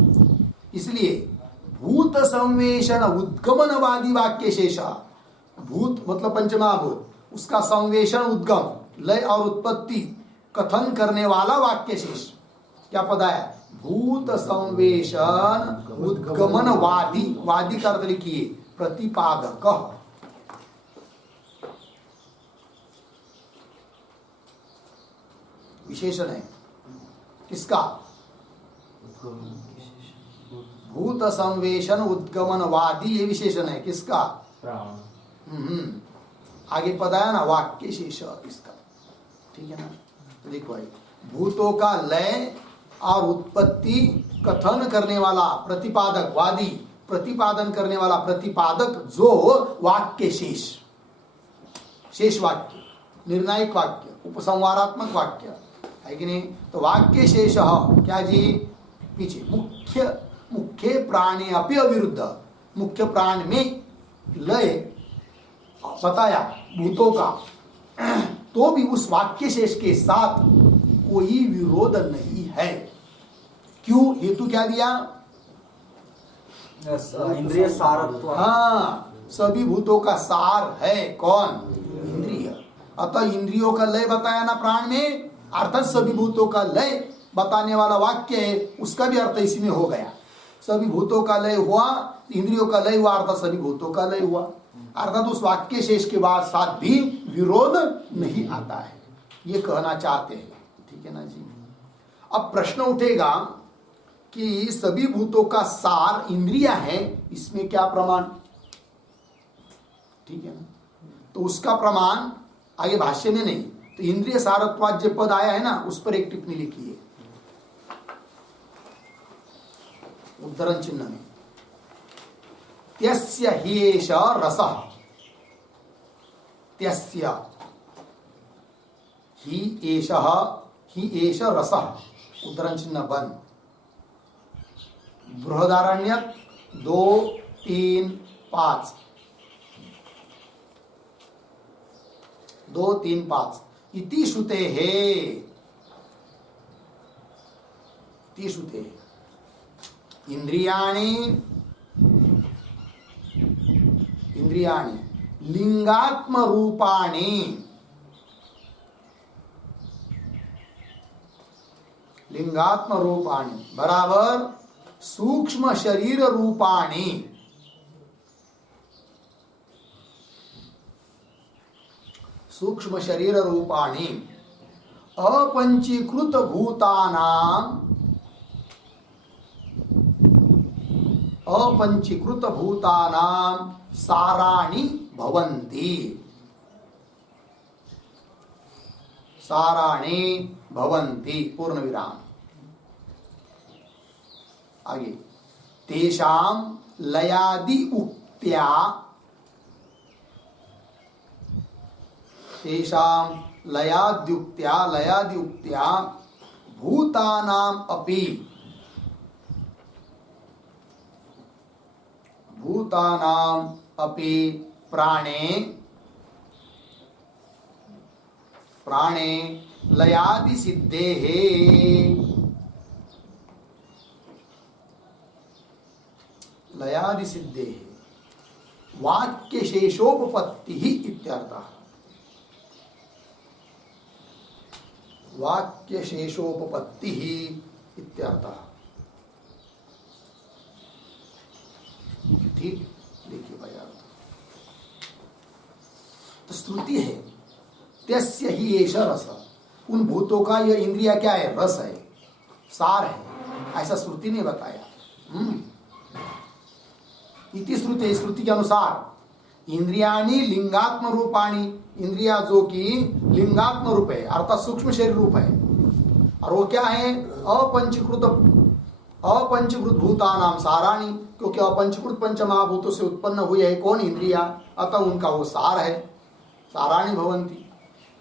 इसलिए भूत संवेशन उद्गमनवादी वाक्य शेषा, भूत मतलब पंचमहाभूत, उसका संवेशन उद्गम लय और उत्पत्ति कथन करने वाला वाक्य शेष क्या पद है? भूत संवेशन उद्गमनवादी, वादी का अर्थ लिखिए प्रतिपादक। विशेषण है किसका? भूत संवेशन उद्गमनवादी, ये विशेषण है किसका? आगे पद आया ना वाक्य शेष इसका, ठीक है ना? तो देखो भाई, भूतों का लय और उत्पत्ति कथन करने वाला प्रतिपादक, वादी प्रतिपादन करने वाला प्रतिपादक जो वाक्य शेष, शेष वाक्य, निर्णायक वाक्य, उपसंहारात्मक वाक्य है कि नहीं? तो वाक्य शेष क्या जी? पीछे मुख्य प्राणे अपि अविरुद्ध, मुख्य प्राण में लय बताया भूतों का, तो भी उस वाक्य शेष के साथ कोई विरोध नहीं है। क्यों? हेतु क्या दिया? इंद्रिय सारत्व। हाँ, सभी भूतों का सार है कौन? इंद्रिय। अतः इंद्रियों का लय बताया ना प्राण में, अर्थात सभी भूतों का लय बताने वाला वाक्य है, उसका भी अर्थ इसी में हो गया। सभी भूतों का लय हुआ, इंद्रियों का लय हुआ, अर्थात सभी भूतों का लय हुआ, अर्थात उस वाक्य शेष के बाद साथ भी विरोध नहीं आता है, ये कहना चाहते हैं। ठीक है ना जी? अब प्रश्न उठेगा कि सभी भूतों का सार इंद्रिया है, इसमें क्या प्रमाण? ठीक है ना? तो उसका प्रमाण आगे भाष्य में नहीं, तो इंद्रिय सारत्वाद जो पद आया है ना, उस पर एक टिप्पणी लिखी है उद्धरण चिन्ह में, त्यस्य ह्येष रसः, त्यस्य ही एष रसः उद्धरण चिन्ह बंद। बृहदारण्यक 2-3-5 2-3-5 इति श्रुतेः इंद्रियाणि लिंगात्म रूपाणि बराबर सूक्ष्म शरीर रूपाणि अपंचीकृत भूतानां साराणि भवन्ति पूर्ण विराम। आगे तेषां लयादि उक्त्या भूतानाम् अपि प्राणे लयादि सिद्धेः वाक्य शेषोपपत्ति इत्यर्थः। ठीक, देखिए भाई अर्थ तो श्रुति है तस्य ही एष रस, उन भूतों का यह इंद्रिया क्या है? रस है, सार है, ऐसा श्रुति ने बताया। इति श्रुति, श्रुति के अनुसार इंद्रियाणि लिंगात्म रूपाणि, इंद्रिया जो कि लिंगात्म रूप है अर्थात सूक्ष्म शरीर रूप है, और वो क्या है? अपंचीकृत भूतानाम साराणि, क्योंकि अपंचीकृत पंचमहाभूतों से उत्पन्न हुए है कौन? इंद्रिया, अतः उनका वो सार है, साराणि भवन्ति।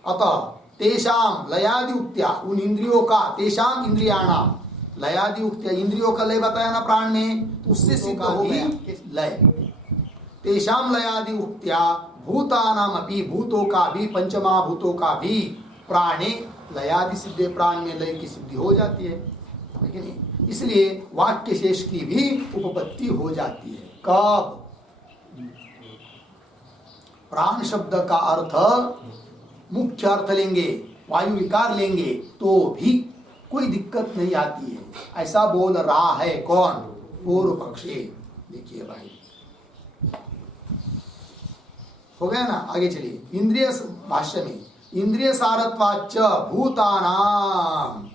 अतः तेषाम लयादि उक्त्या, उन इंद्रियों का, तेषाम इंद्रियाणाम लयादि उक्त्या, इंद्रियों का लय बताया ना प्राण में, तो उससे सिद्ध हो गया लय। तेषाम लयादि उक्त्या भूतानाम अपि, भूतों का भी, पंचमहाभूतों का भी प्राणे लयादि सिद्धे, प्राण में लय की सिद्धि हो जाती है, लेकिन इसलिए वाक्य शेष की भी उपपत्ति हो जाती है। कब? प्राण शब्द का अर्थ मुख्य अर्थ लेंगे, वायु विकार लेंगे तो भी कोई दिक्कत नहीं आती है, ऐसा बोल रहा है कौन? पूर्व पक्षी। देखिए भाई, हो गया ना? आगे चलिए। इंद्रिय भाष्य में इंद्रिय सारत्वाच्च भूतानाम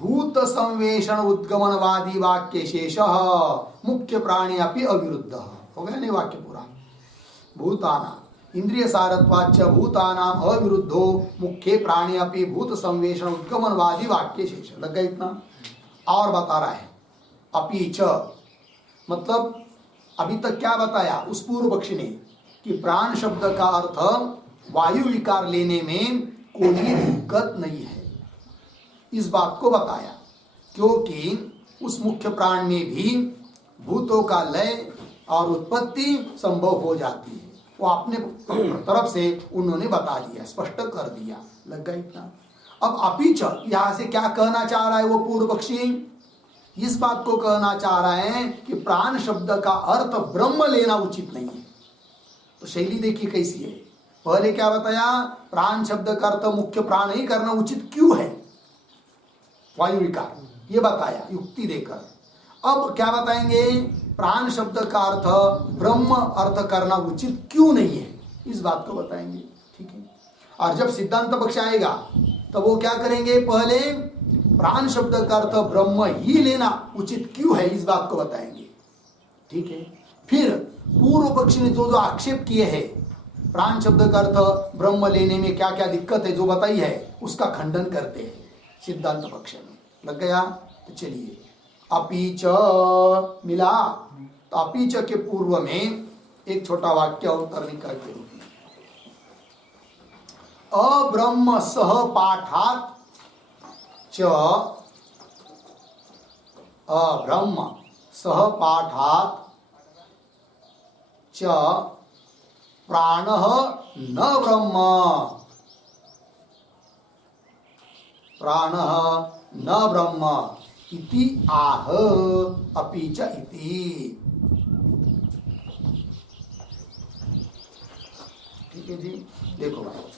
भूत संवेषण उद्गमनवादी वाक्य शेष मुख्य प्राणी अपि अविरुद्ध। हो गया नहीं वाक्य पूरा? भूताना इंद्रिय सारत्वाच्च भूतानाम अविरुद्धो मुख्य प्राणी अपि भूत संवेषण उद्गमनवादी वाक्य शेष। लग गया इतना? और बता रहा है अपि च, मतलब अभी तक क्या बताया उस पूर्व पक्षी ने कि प्राण शब्द का अर्थ वायु विकार लेने में कोई दिक्कत नहीं है, इस बात को बताया, क्योंकि उस मुख्य प्राण में भी भूतों का लय और उत्पत्ति संभव हो जाती है। वो अपने तरफ से उन्होंने बता दिया, स्पष्ट कर दिया। लग गया इतना? अब अपीच यहां से क्या कहना चाह रहा है वो पूर्व पक्षी? इस बात को कहना चाह रहा है कि प्राण शब्द का अर्थ ब्रह्म लेना उचित नहीं है। तो शैली देखिए कैसी है। पहले क्या बताया? प्राण शब्द का अर्थ मुख्य प्राण ही करना उचित क्यों है? वायु विकार, ये बताया युक्ति देकर। अब क्या बताएंगे? प्राण शब्द का अर्थ ब्रह्म अर्थ करना उचित क्यों नहीं है, इस बात को बताएंगे। ठीक है? और जब सिद्धांत पक्ष आएगा तब वो क्या करेंगे? पहले प्राण शब्द का अर्थ ब्रह्म ही लेना उचित क्यों है, इस बात को बताएंगे। ठीक है? फिर पूर्व पक्ष ने जो आक्षेप किए हैं प्राण शब्द का अर्थ ब्रह्म लेने में क्या क्या दिक्कत है जो बताई है, उसका खंडन करते हैं सिद्धांत पक्ष में। लग गया? तो चलिए, अपीच मिला। तो अपीच के पूर्व में एक छोटा वाक्य अवतरणिका के रूप में, अब्रह्म सह पाठात च अब्रह्म सह पाठात च प्राणः न ब्रह्म प्राणः न ब्रह्म इति आह अपि च इति। ठीक है जी, देखो भाई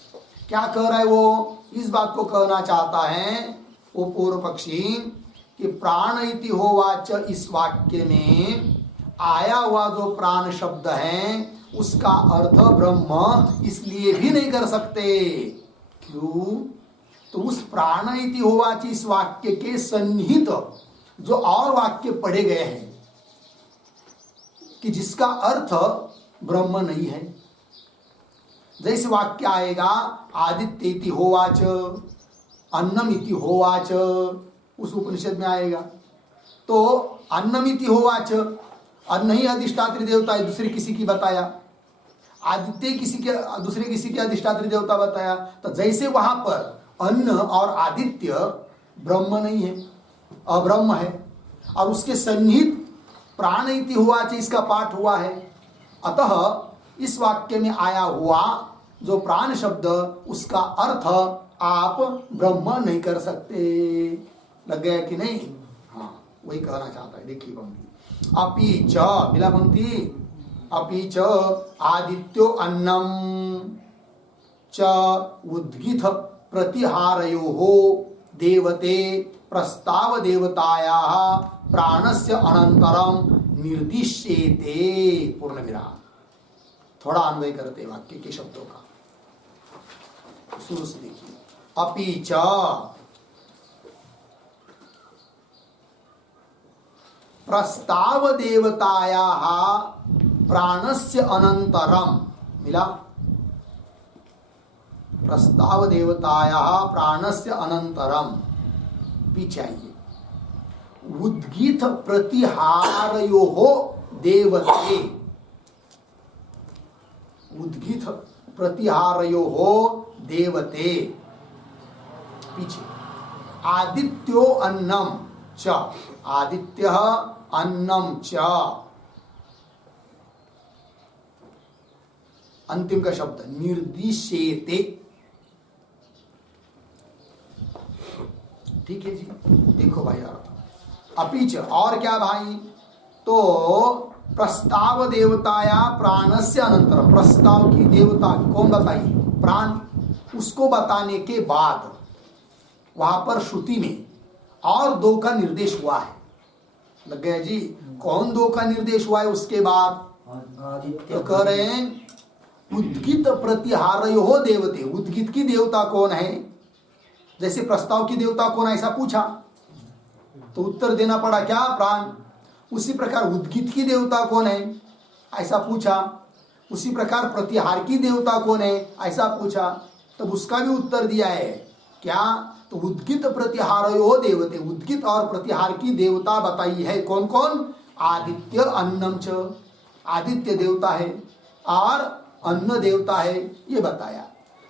क्या कह रहा है वो, इस बात को कहना चाहता है वो पूर्व पक्षी कि प्राण इति होवाच इस वाक्य में आया हुआ जो प्राण शब्द है उसका अर्थ ब्रह्म इसलिए भी नहीं कर सकते। क्यों? तो उस प्राण इति होवाच इस वाक्य के सन्निहित जो और वाक्य पढ़े गए हैं कि जिसका अर्थ ब्रह्म नहीं है। जैसे वाक्य आएगा आदित्य इति होवाच, अन्नम इति होवाच, उस उपनिषद में आएगा। तो अन्नम इति होवाच, अन्न ही अधिष्ठात्री देवता है, दूसरे किसी की बताया। आदित्य किसी के, दूसरे किसी के अधिष्ठात्री देवता बताया। तो जैसे वहां पर अन्न और आदित्य ब्रह्म नहीं है, अब्रह्म है, और उसके सन्निहित प्राण इति होवाच इसका पाठ हुआ है। अतः इस वाक्य में आया हुआ जो प्राण शब्द उसका अर्थ आप ब्रह्म नहीं कर सकते। लग गया कि नहीं? हाँ, वही कहना चाहता है। देखिए पंक्ति, अपि च, मिला पंक्ति, अपि च आदित्यो अन्नम च उद्गीत प्रतिहारयोः देवते प्रस्ताव देवतायाः प्राणस्य अनंतरम निर्दिश्येते। पूर्ण विराम। थोड़ा अन्वय करते वाक्य के शब्दों का, शुरू से देखिए। अपि च प्रस्ताव देवतायाः प्राणस्य अनंतरम, मिला, प्रस्ताव देवतायाः प्राणस्य अनंतरम, पीछे आइए, उद्गीत प्रतिहारयोः देवते, उद्गीत प्रतिहारयोः देवते, पीछे, आदित्यो अन्नम च, आदित्यः अन्नम च, अंतिम का शब्द निर्दिश्येते। ठीक है जी, देखो भाई अर्थ। अपीच, और क्या भाई, तो प्रस्ताव देवताया प्राणस्य अनंतरम, प्रस्ताव की देवता कौन बताई? प्राण। उसको बताने के बाद वहां पर श्रुति में और दो का निर्देश हुआ है। लग गया जी? कौन दो का निर्देश हुआ है उसके बाद? तो कह रहे हैं उद्गीत प्रतिहारयोः देवते। उद्गीत की देवता कौन है? जैसे प्रस्ताव की देवता कौन है ऐसा पूछा तो उत्तर देना पड़ा क्या? प्राण। उसी प्रकार उद्गीत की देवता कौन है ऐसा पूछा, उसी प्रकार प्रतिहार की देवता कौन है ऐसा पूछा, तब उसका भी उत्तर दिया है क्या? तो उद्गीत प्रतिहारयोः देवते, उद्गीत और प्रतिहार की देवता बताई है। कौन कौन? आदित्य अन्नम च, आदित्य देवता है और अन्न देवता है, ये बताया।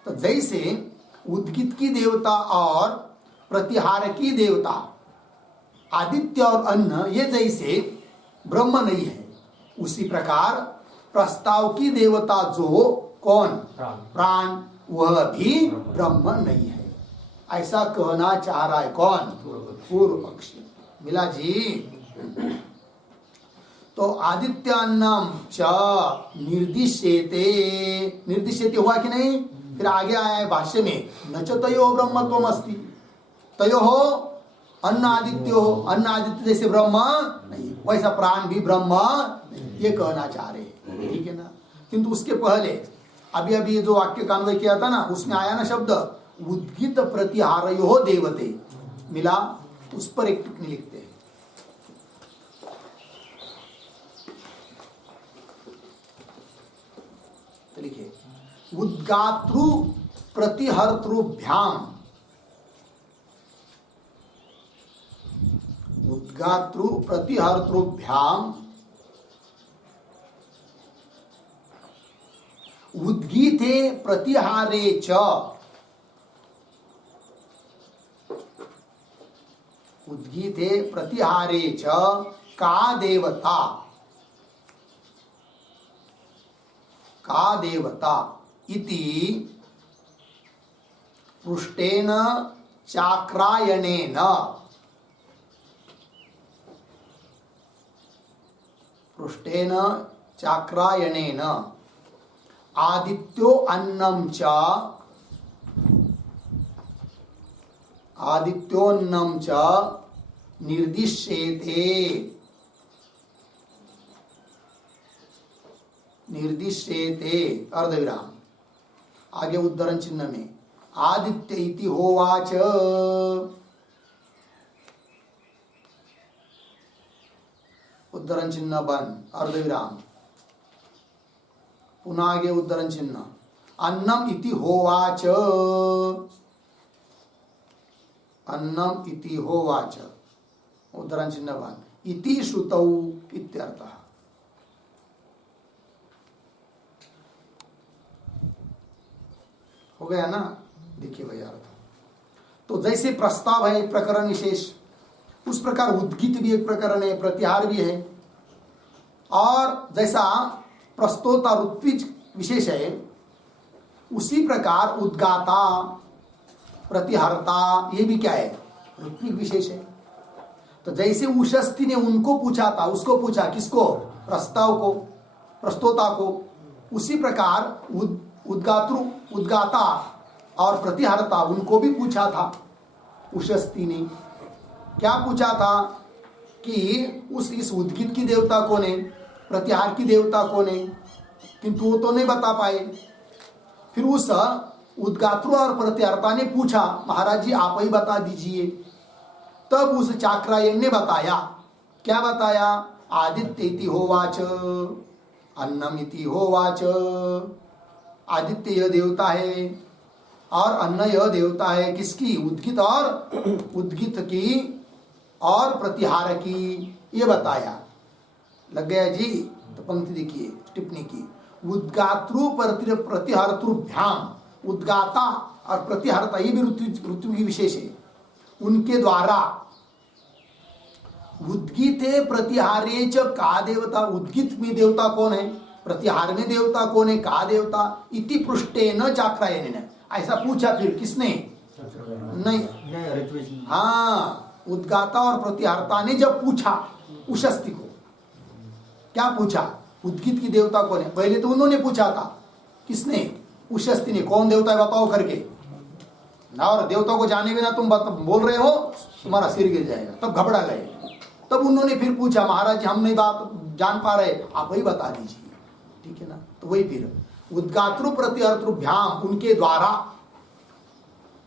तो जैसे उद्गीत की देवता और प्रतिहार की देवता आदित्य और अन्न ये जैसे ब्रह्म नहीं है, उसी प्रकार प्रस्ताव की देवता जो कौन? प्राण, वह भी ब्रह्म नहीं है, ऐसा कहना चाह रहा है कौन? पूर्व पक्षी। मिला जी? तो आदित्यान्नम च निर्दिश्येते, निर्दिश्येते हुआ कि नहीं? फिर आगे आया है भाष्य में, न च तयो ब्रह्मत्वम अस्ति, तयो हो अन्न आदित्यो हो, अन्न आदित्य जैसे ब्रह्म नहीं, वैसा प्राण भी ब्रह्म नहीं, ये कहना चाह रहे हैं। ठीक है ना? किंतु उसके पहले अभी अभी जो वाक्य का अन्वय किया था ना, उसमें आया ना शब्द उद्गीत प्रतिहारयोः देवते, मिला? उस पर एक टिप्पणी लिखते हैं। तो लिखिए, उद्गातृ प्रतिहर्तृभ्याम, उद्गातृ प्रतिहर्तृभ्याम उद्गीते प्रतिहारे च उद्गीते प्रतिहारे च का देवता, का देवता इति पृष्ठेन चाक्रायणेन, पृष्ठेन चाक्रायणेन आदित्यो अन्नं च, आदित्योन्नं च निर्दिश्येते, निर्दिश्येते अर्धविराम, आगे उद्धरण चिन्ह में आदित्य इति होवाच, उद्धरण चिन्ह बंद, अर्धविराम, पुनः आगे उद्धरण चिन्ह, अन्नम इति होवाच, अन्नम इति होवाच, उद्धरण चिन्ह बंद, इति श्रुतौ इत्यर्थः। हो गया ना? देखिए भैया अर्थ, तो जैसे प्रस्ताव है एक प्रकरण विशेष, उस प्रकार उद्गीत भी एक प्रकरण है, प्रतिहार भी है, और जैसा प्रस्तोता ऋत्विज विशेष है, उसी प्रकार उद्गाता प्रतिहारता ये भी क्या है? ऋत्विक विशेष है। तो जैसे उशस्ती ने उनको पूछा था, उसको पूछा किसको? प्रस्ताव को, प्रस्तोता को, उसी प्रकार उद्गातृ, उद्गाता और प्रतिहारता उनको भी पूछा था उशस्ती ने। क्या पूछा था कि उस इस उद्गीत की देवता कौन है, प्रतिहार की देवता कौन है, किंतु वो तो नहीं बता पाए। फिर उस उद्गातृ और प्रतिहारता ने पूछा, महाराज जी आप ही बता दीजिए। तब उस चाक्रायन ने बताया, क्या बताया? आदित्य इति होवाच अन्नम इति होवाच, आदित्य यह देवता है और अन्न यह देवता है, किसकी? उद्गीत और उद्गीत की और प्रतिहार की, ये बताया। लग गया जी? तो पंक्ति देखिए टिप्पणी की, उद्गातृ प्रतिहर्तृभ्याम, उद्गाता और प्रतिहर्ता ये भी ऋतु की विशेष है, उनके द्वारा उद्गीते प्रतिहारे च का देवता, उद्गीत में देवता कौन है, प्रतिहार में देवता कौन है, का देवता इति पृष्ठे न चाक्रायन, ऐसा पूछा। फिर किसने? नहीं, हाँ, उद्गाता और प्रतिहारता ने जब पूछा उशस्ती को, क्या पूछा? उद्गीत की देवता कौन है? पहले तो उन्होंने पूछा था, किसने? उशस्ती ने, कौन देवता है बताओ करके ना, और देवता को जाने बिना तुम बोल रहे हो, तुम्हारा सिर गिर जाएगा। तब घबरा गए। तब उन्होंने फिर पूछा, महाराज जी हम नहीं बात जान पा रहे, आप ही बता दीजिए, ठीक है ना? तो वही फिर उद्गातृ प्रतिहर्तृभ्याम, उनके द्वारा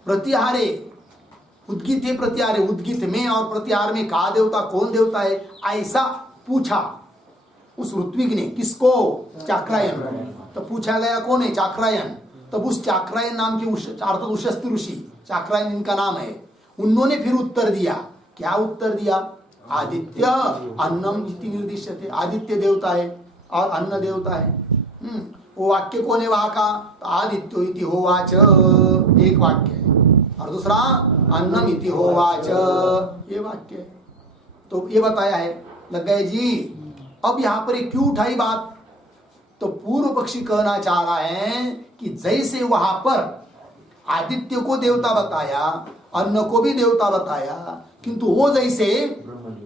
प्रतिहारे, उद्गीत है प्रतिहारे, उद्गीत में और प्रतिहार में का देवता कौन देवता है, ऐसा पूछा उस ऋत्विक ने। किसको? चाक्रायन। तो पूछा गया कौन है? चाक्रायन। तब उस चाक्रायन नाम के अर्थात उशस्ती ऋषि, चाक्रायन इनका नाम है, उन्होंने फिर उत्तर दिया। क्या उत्तर दिया? आदित्य अन्नम इति निर्दिश्यते, आदित्य देवता है और अन्न देवता है। वो वाक्य कौन है वहां का? तो आदित्यो इति होवाच एक वाक्य है, और दूसरा अन्नम इति होवाच ये वाक्य है। तो ये बताया है। लग गए जी? अब यहां पर क्यों उठाई बात? तो पूर्व पक्षी कहना चाह रहा है कि जैसे वहां पर आदित्य को देवता बताया, अन्न को भी देवता बताया, किंतु वो जैसे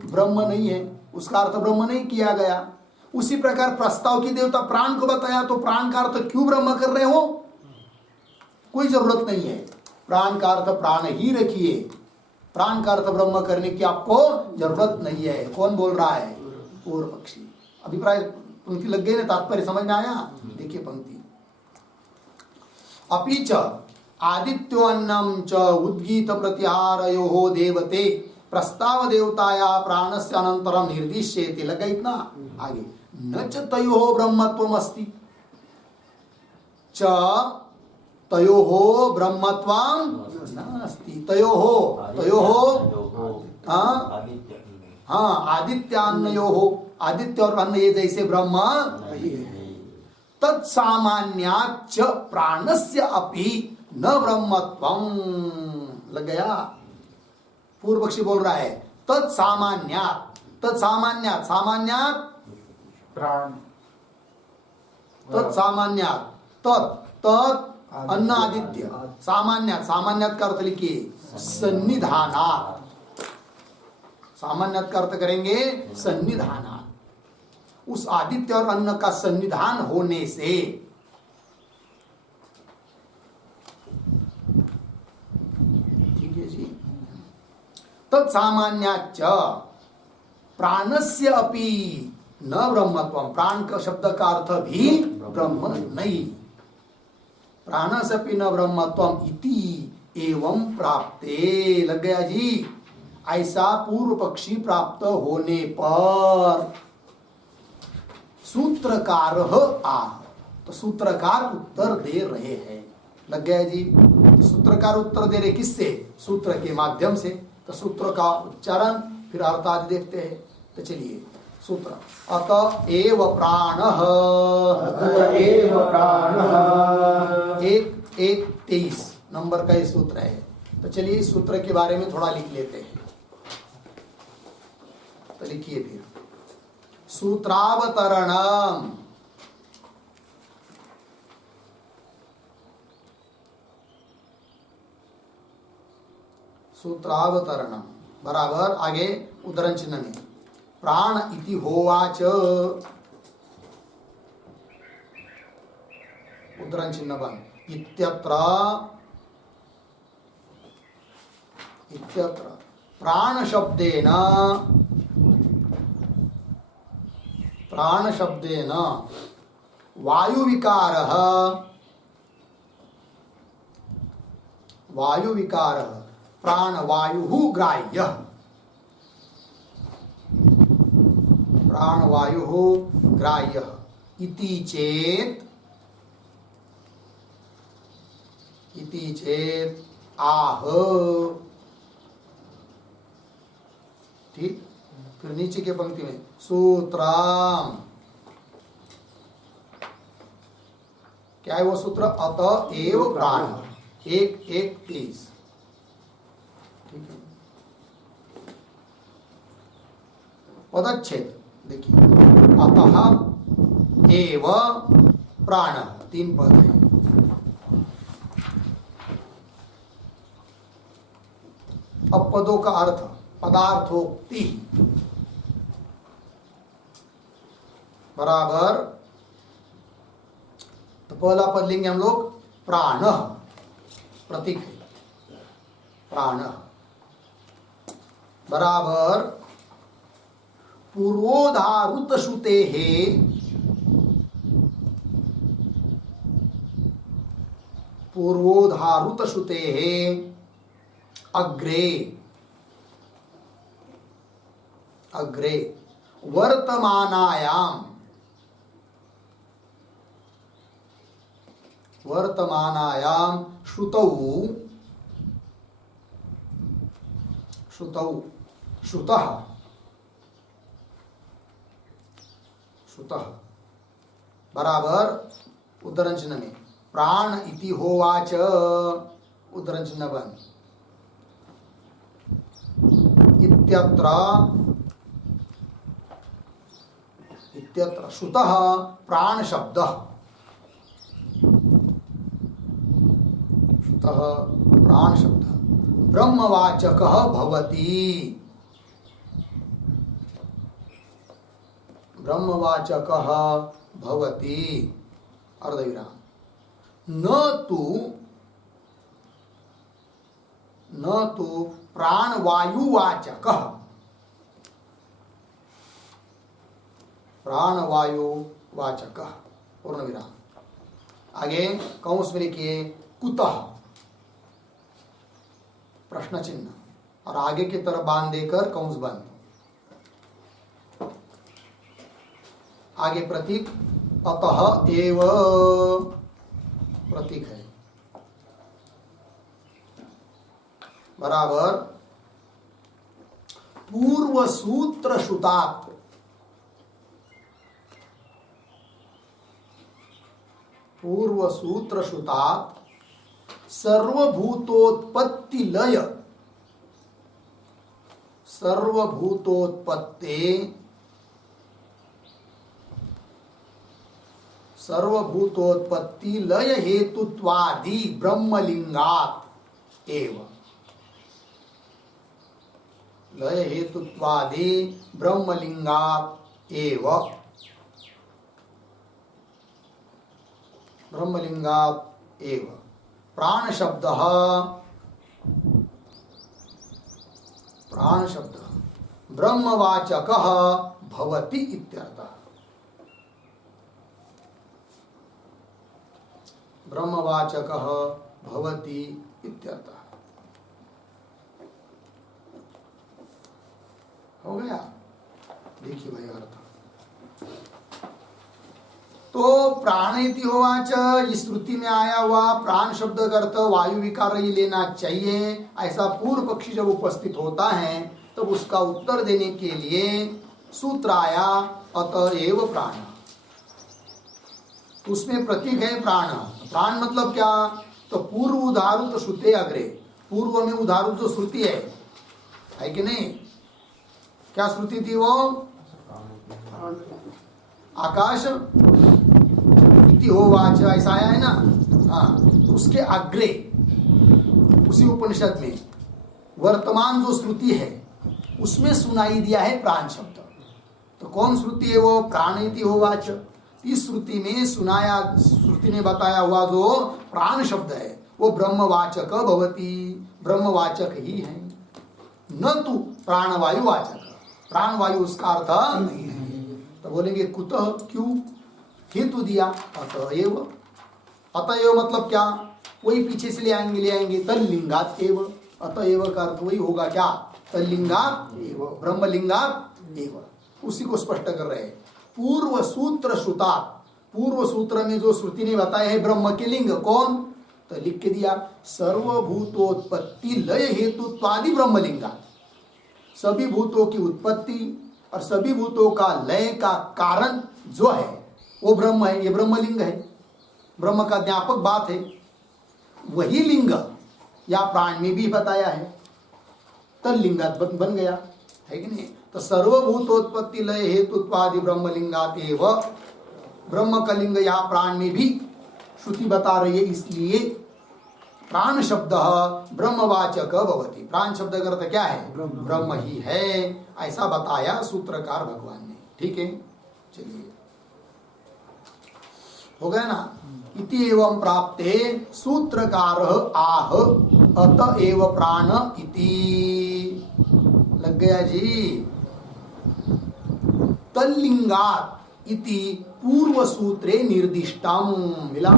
ब्रह्म नहीं है, उसका अर्थ ब्रह्म नहीं किया गया। उसी प्रकार प्रस्ताव की देवता प्राण को बताया, तो प्राण का अर्थ क्यों ब्रह्म कर रहे हो? कोई जरूरत नहीं है, प्राण का अर्थ प्राण ही रखिए, प्राण का अर्थ ब्रह्म करने की आपको जरूरत नहीं है। कौन बोल रहा है? पूर्व पक्षी। अभिप्राय पंक्ति लग गई ना, तात्पर्य समझ में आया? देखिए पंक्ति, अपि च आदित्यो अन्नम च उद्गीत प्रतिहारयो देवते प्रस्ताव देवताया प्राणस्य अनंतरम निर्दिश्येते। लगा इतना? आगे न च तयोः ब्रह्मत्वम अस्ति, च तयोः ब्रह्मत्वम नास्ति, तयोः आदित्यान्नयोः, आदित्य और अन्न ये जैसे ब्रह्म तत्सामान्याच्च प्राणस्य अपि न ब्रह्मत्वम। लग गया? पूर्व पक्षी बोल रहा है तत्सामान्यात, तत्सामान्यात, सामान्यात प्राण तत्सामान्यात, तत् तत् अन्न आदित्य, सामान्यात, सामान्यात का अर्थ लिखिए सन्निधानात, सामान्यात का अर्थ करेंगे सन्निधानात, उस आदित्य और अन्न का सन्निधान होने से। ठीक है जी। तत्सामान्याच्च प्राणस्य अपि न ब्रह्मत्वम, प्राण का शब्द का अर्थ भी ब्रह्म नहीं, प्राणस्य अपि न ब्रह्मत्वम इति एवं प्राप्ते, लग गया जी। ऐसा पूर्व पक्षी प्राप्त होने पर सूत्रकार आ, तो सूत्रकार उत्तर दे रहे हैं, लग गया जी। तो सूत्रकार उत्तर दे रहे किससे? सूत्र के माध्यम से। तो सूत्र का उच्चारण फिर अर्थ आदि देखते हैं। तो चलिए सूत्र, अत एव प्राणः, एक 23 नंबर का ये सूत्र है। तो चलिए इस सूत्र के बारे में थोड़ा लिख लेते हैं। तो लिखिए फिर, सूत्रावतरणम, सूत्रावतरणम बराबर आगे उद्धरण चिन्ह में प्राण इति होवाच, उद्धरण चिन्ह बंद, इत्यत्र इत्यत्र प्राण शब्देन, प्राण शब्देन वायु विकारः, वायु विकारः प्राण वायु ग्राह्य, प्राण वायु ग्राह्य इति चेत, इति चेत आह। ठीक, फिर नीचे के पंक्ति में सूत्रम, क्या है वो सूत्र? अत एव प्राण, 1:1:23। ठीक है, पदच्छेद देखिए, अतः एव प्राण, 3 पद है। अब पदों का अर्थ, पदार्थोक्ति बराबर। तो पहला पद लेंगे हम लोग प्राण, प्रतीक है प्राण बराबर पूर्वोधारुत श्रुते है, पूर्वोधारुत श्रुते है अग्रे, अग्रे वर्तमानायाम, वर्तमानायाम श्रुतौ, श्रुतौ श्रुतः, श्रुतः बराबर उद्धरण चिन्ह में प्राण इति होवाच, उद्धरण चिन्ह बंद, इत्यत्र, इत्यत्र श्रुतः प्राण शब्दः, श्रुतः प्राण शब्दः ब्रह्मवाचकः भवति, ब्रह्मवाचकः भवति अर्धविराम, न तु प्राणवायुवाचकः, प्राणवायुवाचकः पूर्ण विराम। आगे कौंस में लिखिए कुतः, प्रश्न चिन्ह, और आगे की तरफ बांध देकर कौंस बंद। आगे प्रतीक अतः एव प्रतीक है बराबर पूर्व सूत्र श्रुतात्, पूर्व सूत्र श्रुतात् सर्वभूतोत्पत्ति लय सर्वभूतोत्पत्ति लय हेतुत्वादि ब्रह्मलिंगात एव। लय हेतुत्वादि ब्रह्मलिंगात एव। ब्रह्मलिंगात एव। प्राण शब्द ब्रह्मवाचक भवति इत्यर्थः। ब्रह्मवाचक भवति इत्यर्थः। हो गया? देखिए भाई अर्थ। तो प्राणेति होवाच, इस श्रुति में आया हुआ प्राण शब्द का अर्थ वायु विकार ही लेना चाहिए, ऐसा पूर्व पक्षी जब उपस्थित होता है तब उसका उत्तर देने के लिए सूत्र आया अतएव प्राण। उसमें प्रतीक है प्राण। प्राण मतलब क्या? तो पूर्व उदाहृत श्रुते अग्रे, पूर्व में उदाहृत जो श्रुति है कि नहीं? क्या श्रुति थी वो? आकाश इति होवाच, ऐसा आया है ना? हाँ, उसके अग्रे उसी उपनिषद में वर्तमान जो श्रुति है उसमें सुनाई दिया है प्राण शब्द। तो कौन श्रुति है वो? प्राण इति होवाच। इस श्रुति में सुनाया, श्रुति ने बताया हुआ जो प्राण शब्द है वो ब्रह्मवाचक भवति, ब्रह्मवाचक ही है, न तो प्राणवायुवाचक। प्राणवायु उसका अर्थ नहीं है। तो बोलेंगे कुतः, क्यों? हेतु दिया अतएव। अतएव मतलब क्या? वही पीछे से ले आएंगे तल्लिंगात एव। अतएव का अर्थ वही होगा क्या? तल्लिंगात एव, ब्रह्मलिंगात एव। उसी को स्पष्ट कर रहे हैं। पूर्व सूत्र श्रुता, पूर्व सूत्र में जो श्रुति ने बताया है ब्रह्म के लिंग कौन? तो लिख के दिया सर्वभूतोत्पत्ति लय हेतुत्वादि ब्रह्मलिंगात। सभी भूतों की उत्पत्ति और सभी भूतों का लय का कारण जो है वो ब्रह्म है, ये ब्रह्मलिंग है, ब्रह्म का ज्ञापक बात है। वही लिंग या प्राण में भी बताया है, तल्लिंगात बन गया है कि नहीं? तो सर्वभूतोत्पत्ति लय हेतुत्वादि ब्रह्मलिंगात एव। ब्रह्म का लिंग यहाँ प्राण में भी श्रुति बता रही है, इसलिए प्राण शब्द ब्रह्मवाचक भवति। प्राण शब्द का अर्थ क्या है? ब्रह्म ही है, ऐसा बताया सूत्रकार भगवान ने। ठीक है, चलिए हो गया ना? इति एवं प्राप्ते सूत्रकार आह अतएव प्राण इति। लग गया जी? तल्लिंगात इति पूर्व सूत्रे निर्दिष्टम। मिला?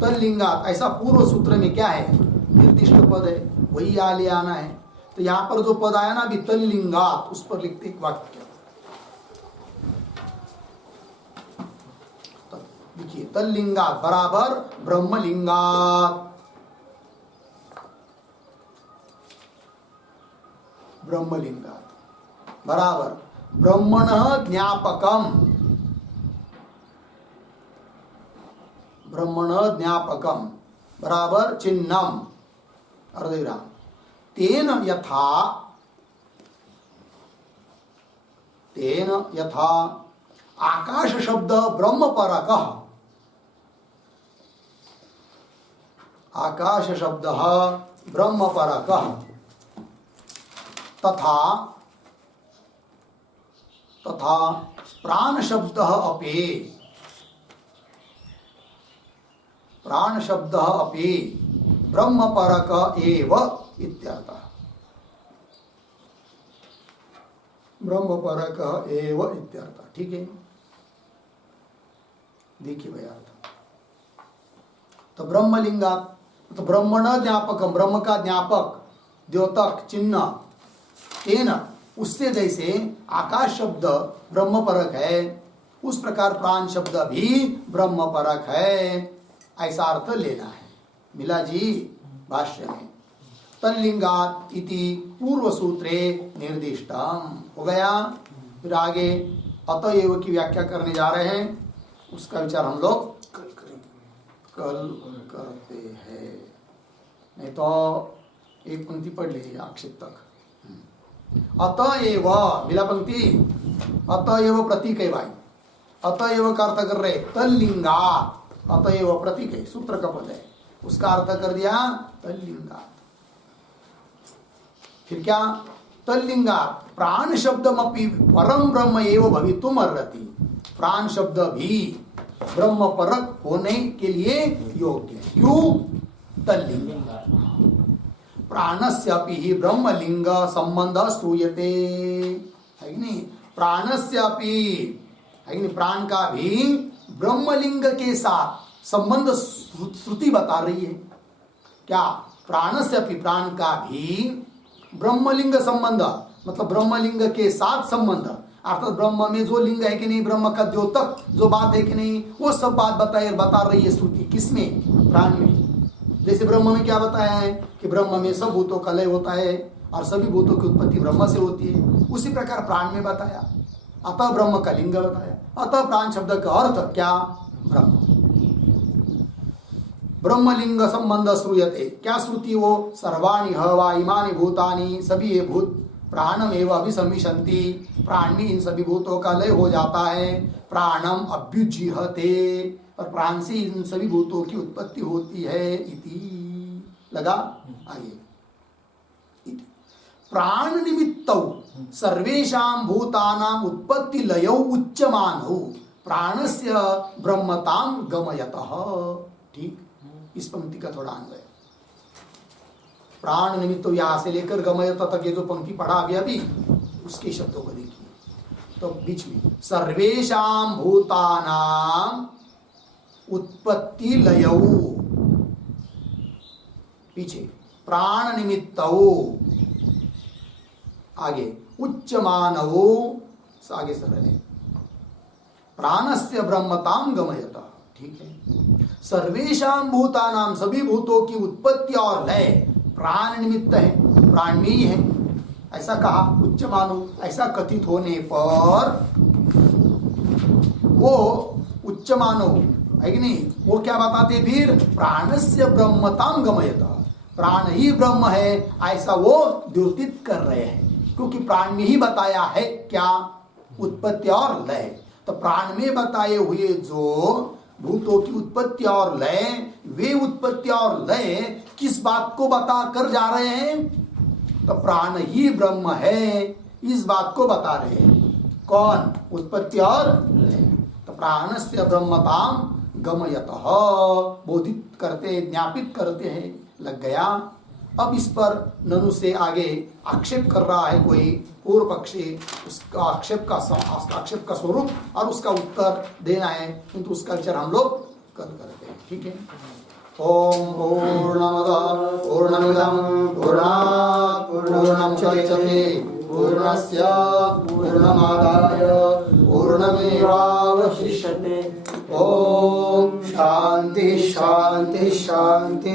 तल्लिंगात ऐसा पूर्व सूत्र में क्या है? निर्दिष्ट पद है, वही आ ले आना है। तो यहां पर जो पद आया ना अभी तल्लिंगात, उस पर लिखते एक वाक्य। देखिए तल्लिंगात बराबर ब्रह्मलिंगात। ब्रह्मलिंगात बराबर ब्रह्मण ज्ञापकम। ब्रह्मण ज्ञापकम बराबर चिन्हम अर्धविराम। तेन यथा आकाश शब्द ब्रह्मपरकः। आकाश शब्द ब्रह्मपरकः तथा प्राण शब्द अपि ब्रह्मपरक एव इत्यर्थः। ब्रह्मपरक एव इत्यर्थः। ठीक है, देखिए भाई अर्थ। तो ब्रह्मलिंगात तो ब्रह्मण ज्ञापकम, ब्रह्म का ज्ञापक द्योतक चिन्ह। तेन उससे जैसे आकाश शब्द ब्रह्मपरक है उस प्रकार प्राण शब्द भी ब्रह्मपरक है, ऐसा अर्थ लेना है। मिला जी भाष्य में? तल्लिंगात इति पूर्व सूत्रे निर्दिष्टम। हो गया? फिर आगे अतएव की व्याख्या करने जा रहे हैं, उसका विचार हम लोग कल करते हैं। नहीं तो एक पंक्ति पढ़ लीजिए आक्षेप तक। अतएव मिला पंक्ति, अतएव प्रतीक है भाई, अतएव का अर्थ कर रहे तल्लिंगात, अतएव प्रतीक है, सूत्र का पद है, उसका अर्थ कर दिया तल्लिंगात। फिर क्या, तल्लिंगात प्राण शब्दमपि परम ब्रह्म एव भवितुम अर्हति, प्राण शब्द भी ब्रह्म परक होने के लिए योग्य है। क्यों, तल्लिंग प्राणस्यापि ही ब्रह्मलिंग संबंध स्तूयते, है कि नहीं, प्राणस्यापि है कि नहीं, प्राण का भी ब्रह्मलिंग के साथ संबंध श्रुति बता रही है। क्या, प्राणस्यापि प्राण का भी ब्रह्मलिंग संबंध, मतलब ब्रह्मलिंग के साथ संबंध, अर्थात ब्रह्म में जो लिंग है कि नहीं, ब्रह्म का द्योतक जो बात है कि नहीं, वो सब बात बता रही है श्रुति। किसमें, प्राण में। जैसे ब्रह्म में क्या बताया है कि ब्रह्म में सब भूतों का लय होता है और सभी भूतों की उत्पत्ति ब्रह्म से होती है, उसी प्रकार प्राण में बताया, अतः ब्रह्म का लिंग बताया, अतः प्राण शब्द का अर्थ क्या, ब्रह्म। ब्रह्मलिंग संबंध श्रूयते, क्या श्रुति, वो सर्वाणि हवा इमानि भूतानि, सभी ये भूत प्राणमेव अभिसमिशन्ति, प्राण में इन सभी भूतों का लय हो जाता है, प्राणम अभ्युज्जीहते, और प्राण से इन सभी भूतों की उत्पत्ति होती है, इति लगा। आगे, प्राण निमित्तौ सर्वेषां भूतानां उत्पत्ति लयौ उच्यमानौ प्राणस्य ब्रह्मतां गमयतः। ठीक, इस पंक्ति का थोड़ा अन्वय, प्राण निमित्त यहां से लेकर गमयत तक ये जो पंक्ति पढ़ा अभी उसके शब्दों को देखिए, तो बीच में सर्वेषां भूतानां उत्पत्ति लयौ, पीछे प्राण निमित्तौ, आगे उच्चमानौ, आगे सरल है, प्राणस्य ब्रह्मतां गमयत। ठीक है, सर्वेषां भूतानां सभी भूतों की उत्पत्ति और लय प्राण निमित्त है, प्राण में ही है, ऐसा कहा, उच्च मानो, ऐसा कथित होने पर वो उच्च मानो है कि नहीं, वो क्या बताते फिर, प्राणस्य ब्रह्मतां गमयत, प्राण ही ब्रह्म है ऐसा वो द्योतित कर रहे हैं, क्योंकि प्राण में ही बताया है क्या, उत्पत्ति और लय। तो प्राण में बताए हुए जो भूतों की उत्पत्ति और लय, वे उत्पत्ति और लय किस बात को बता कर जा रहे हैं, तो प्राण ही ब्रह्म है इस बात को बता रहे हैं। कौन, उत्पत्ति और लय। तो प्राणस्य ब्रह्मतां गमयतः, बोधित करते, ज्ञापित करते हैं, लग गया। अब इस पर ननु से आगे आक्षेप कर रहा है कोई पूर्व पक्षी, उसका आक्षेप का स्वरूप और उसका उत्तर देना है, किंतु उसका विचार हम लोग कल करते हैं। ठीक है, ओम पूर्णमद पूर्णमिदं पूर्णात् पूर्णमुदच्यते पूर्णस्य पूर्णमादाय पूर्णमेवावशिष्यते। ओम शांति शांति शांति।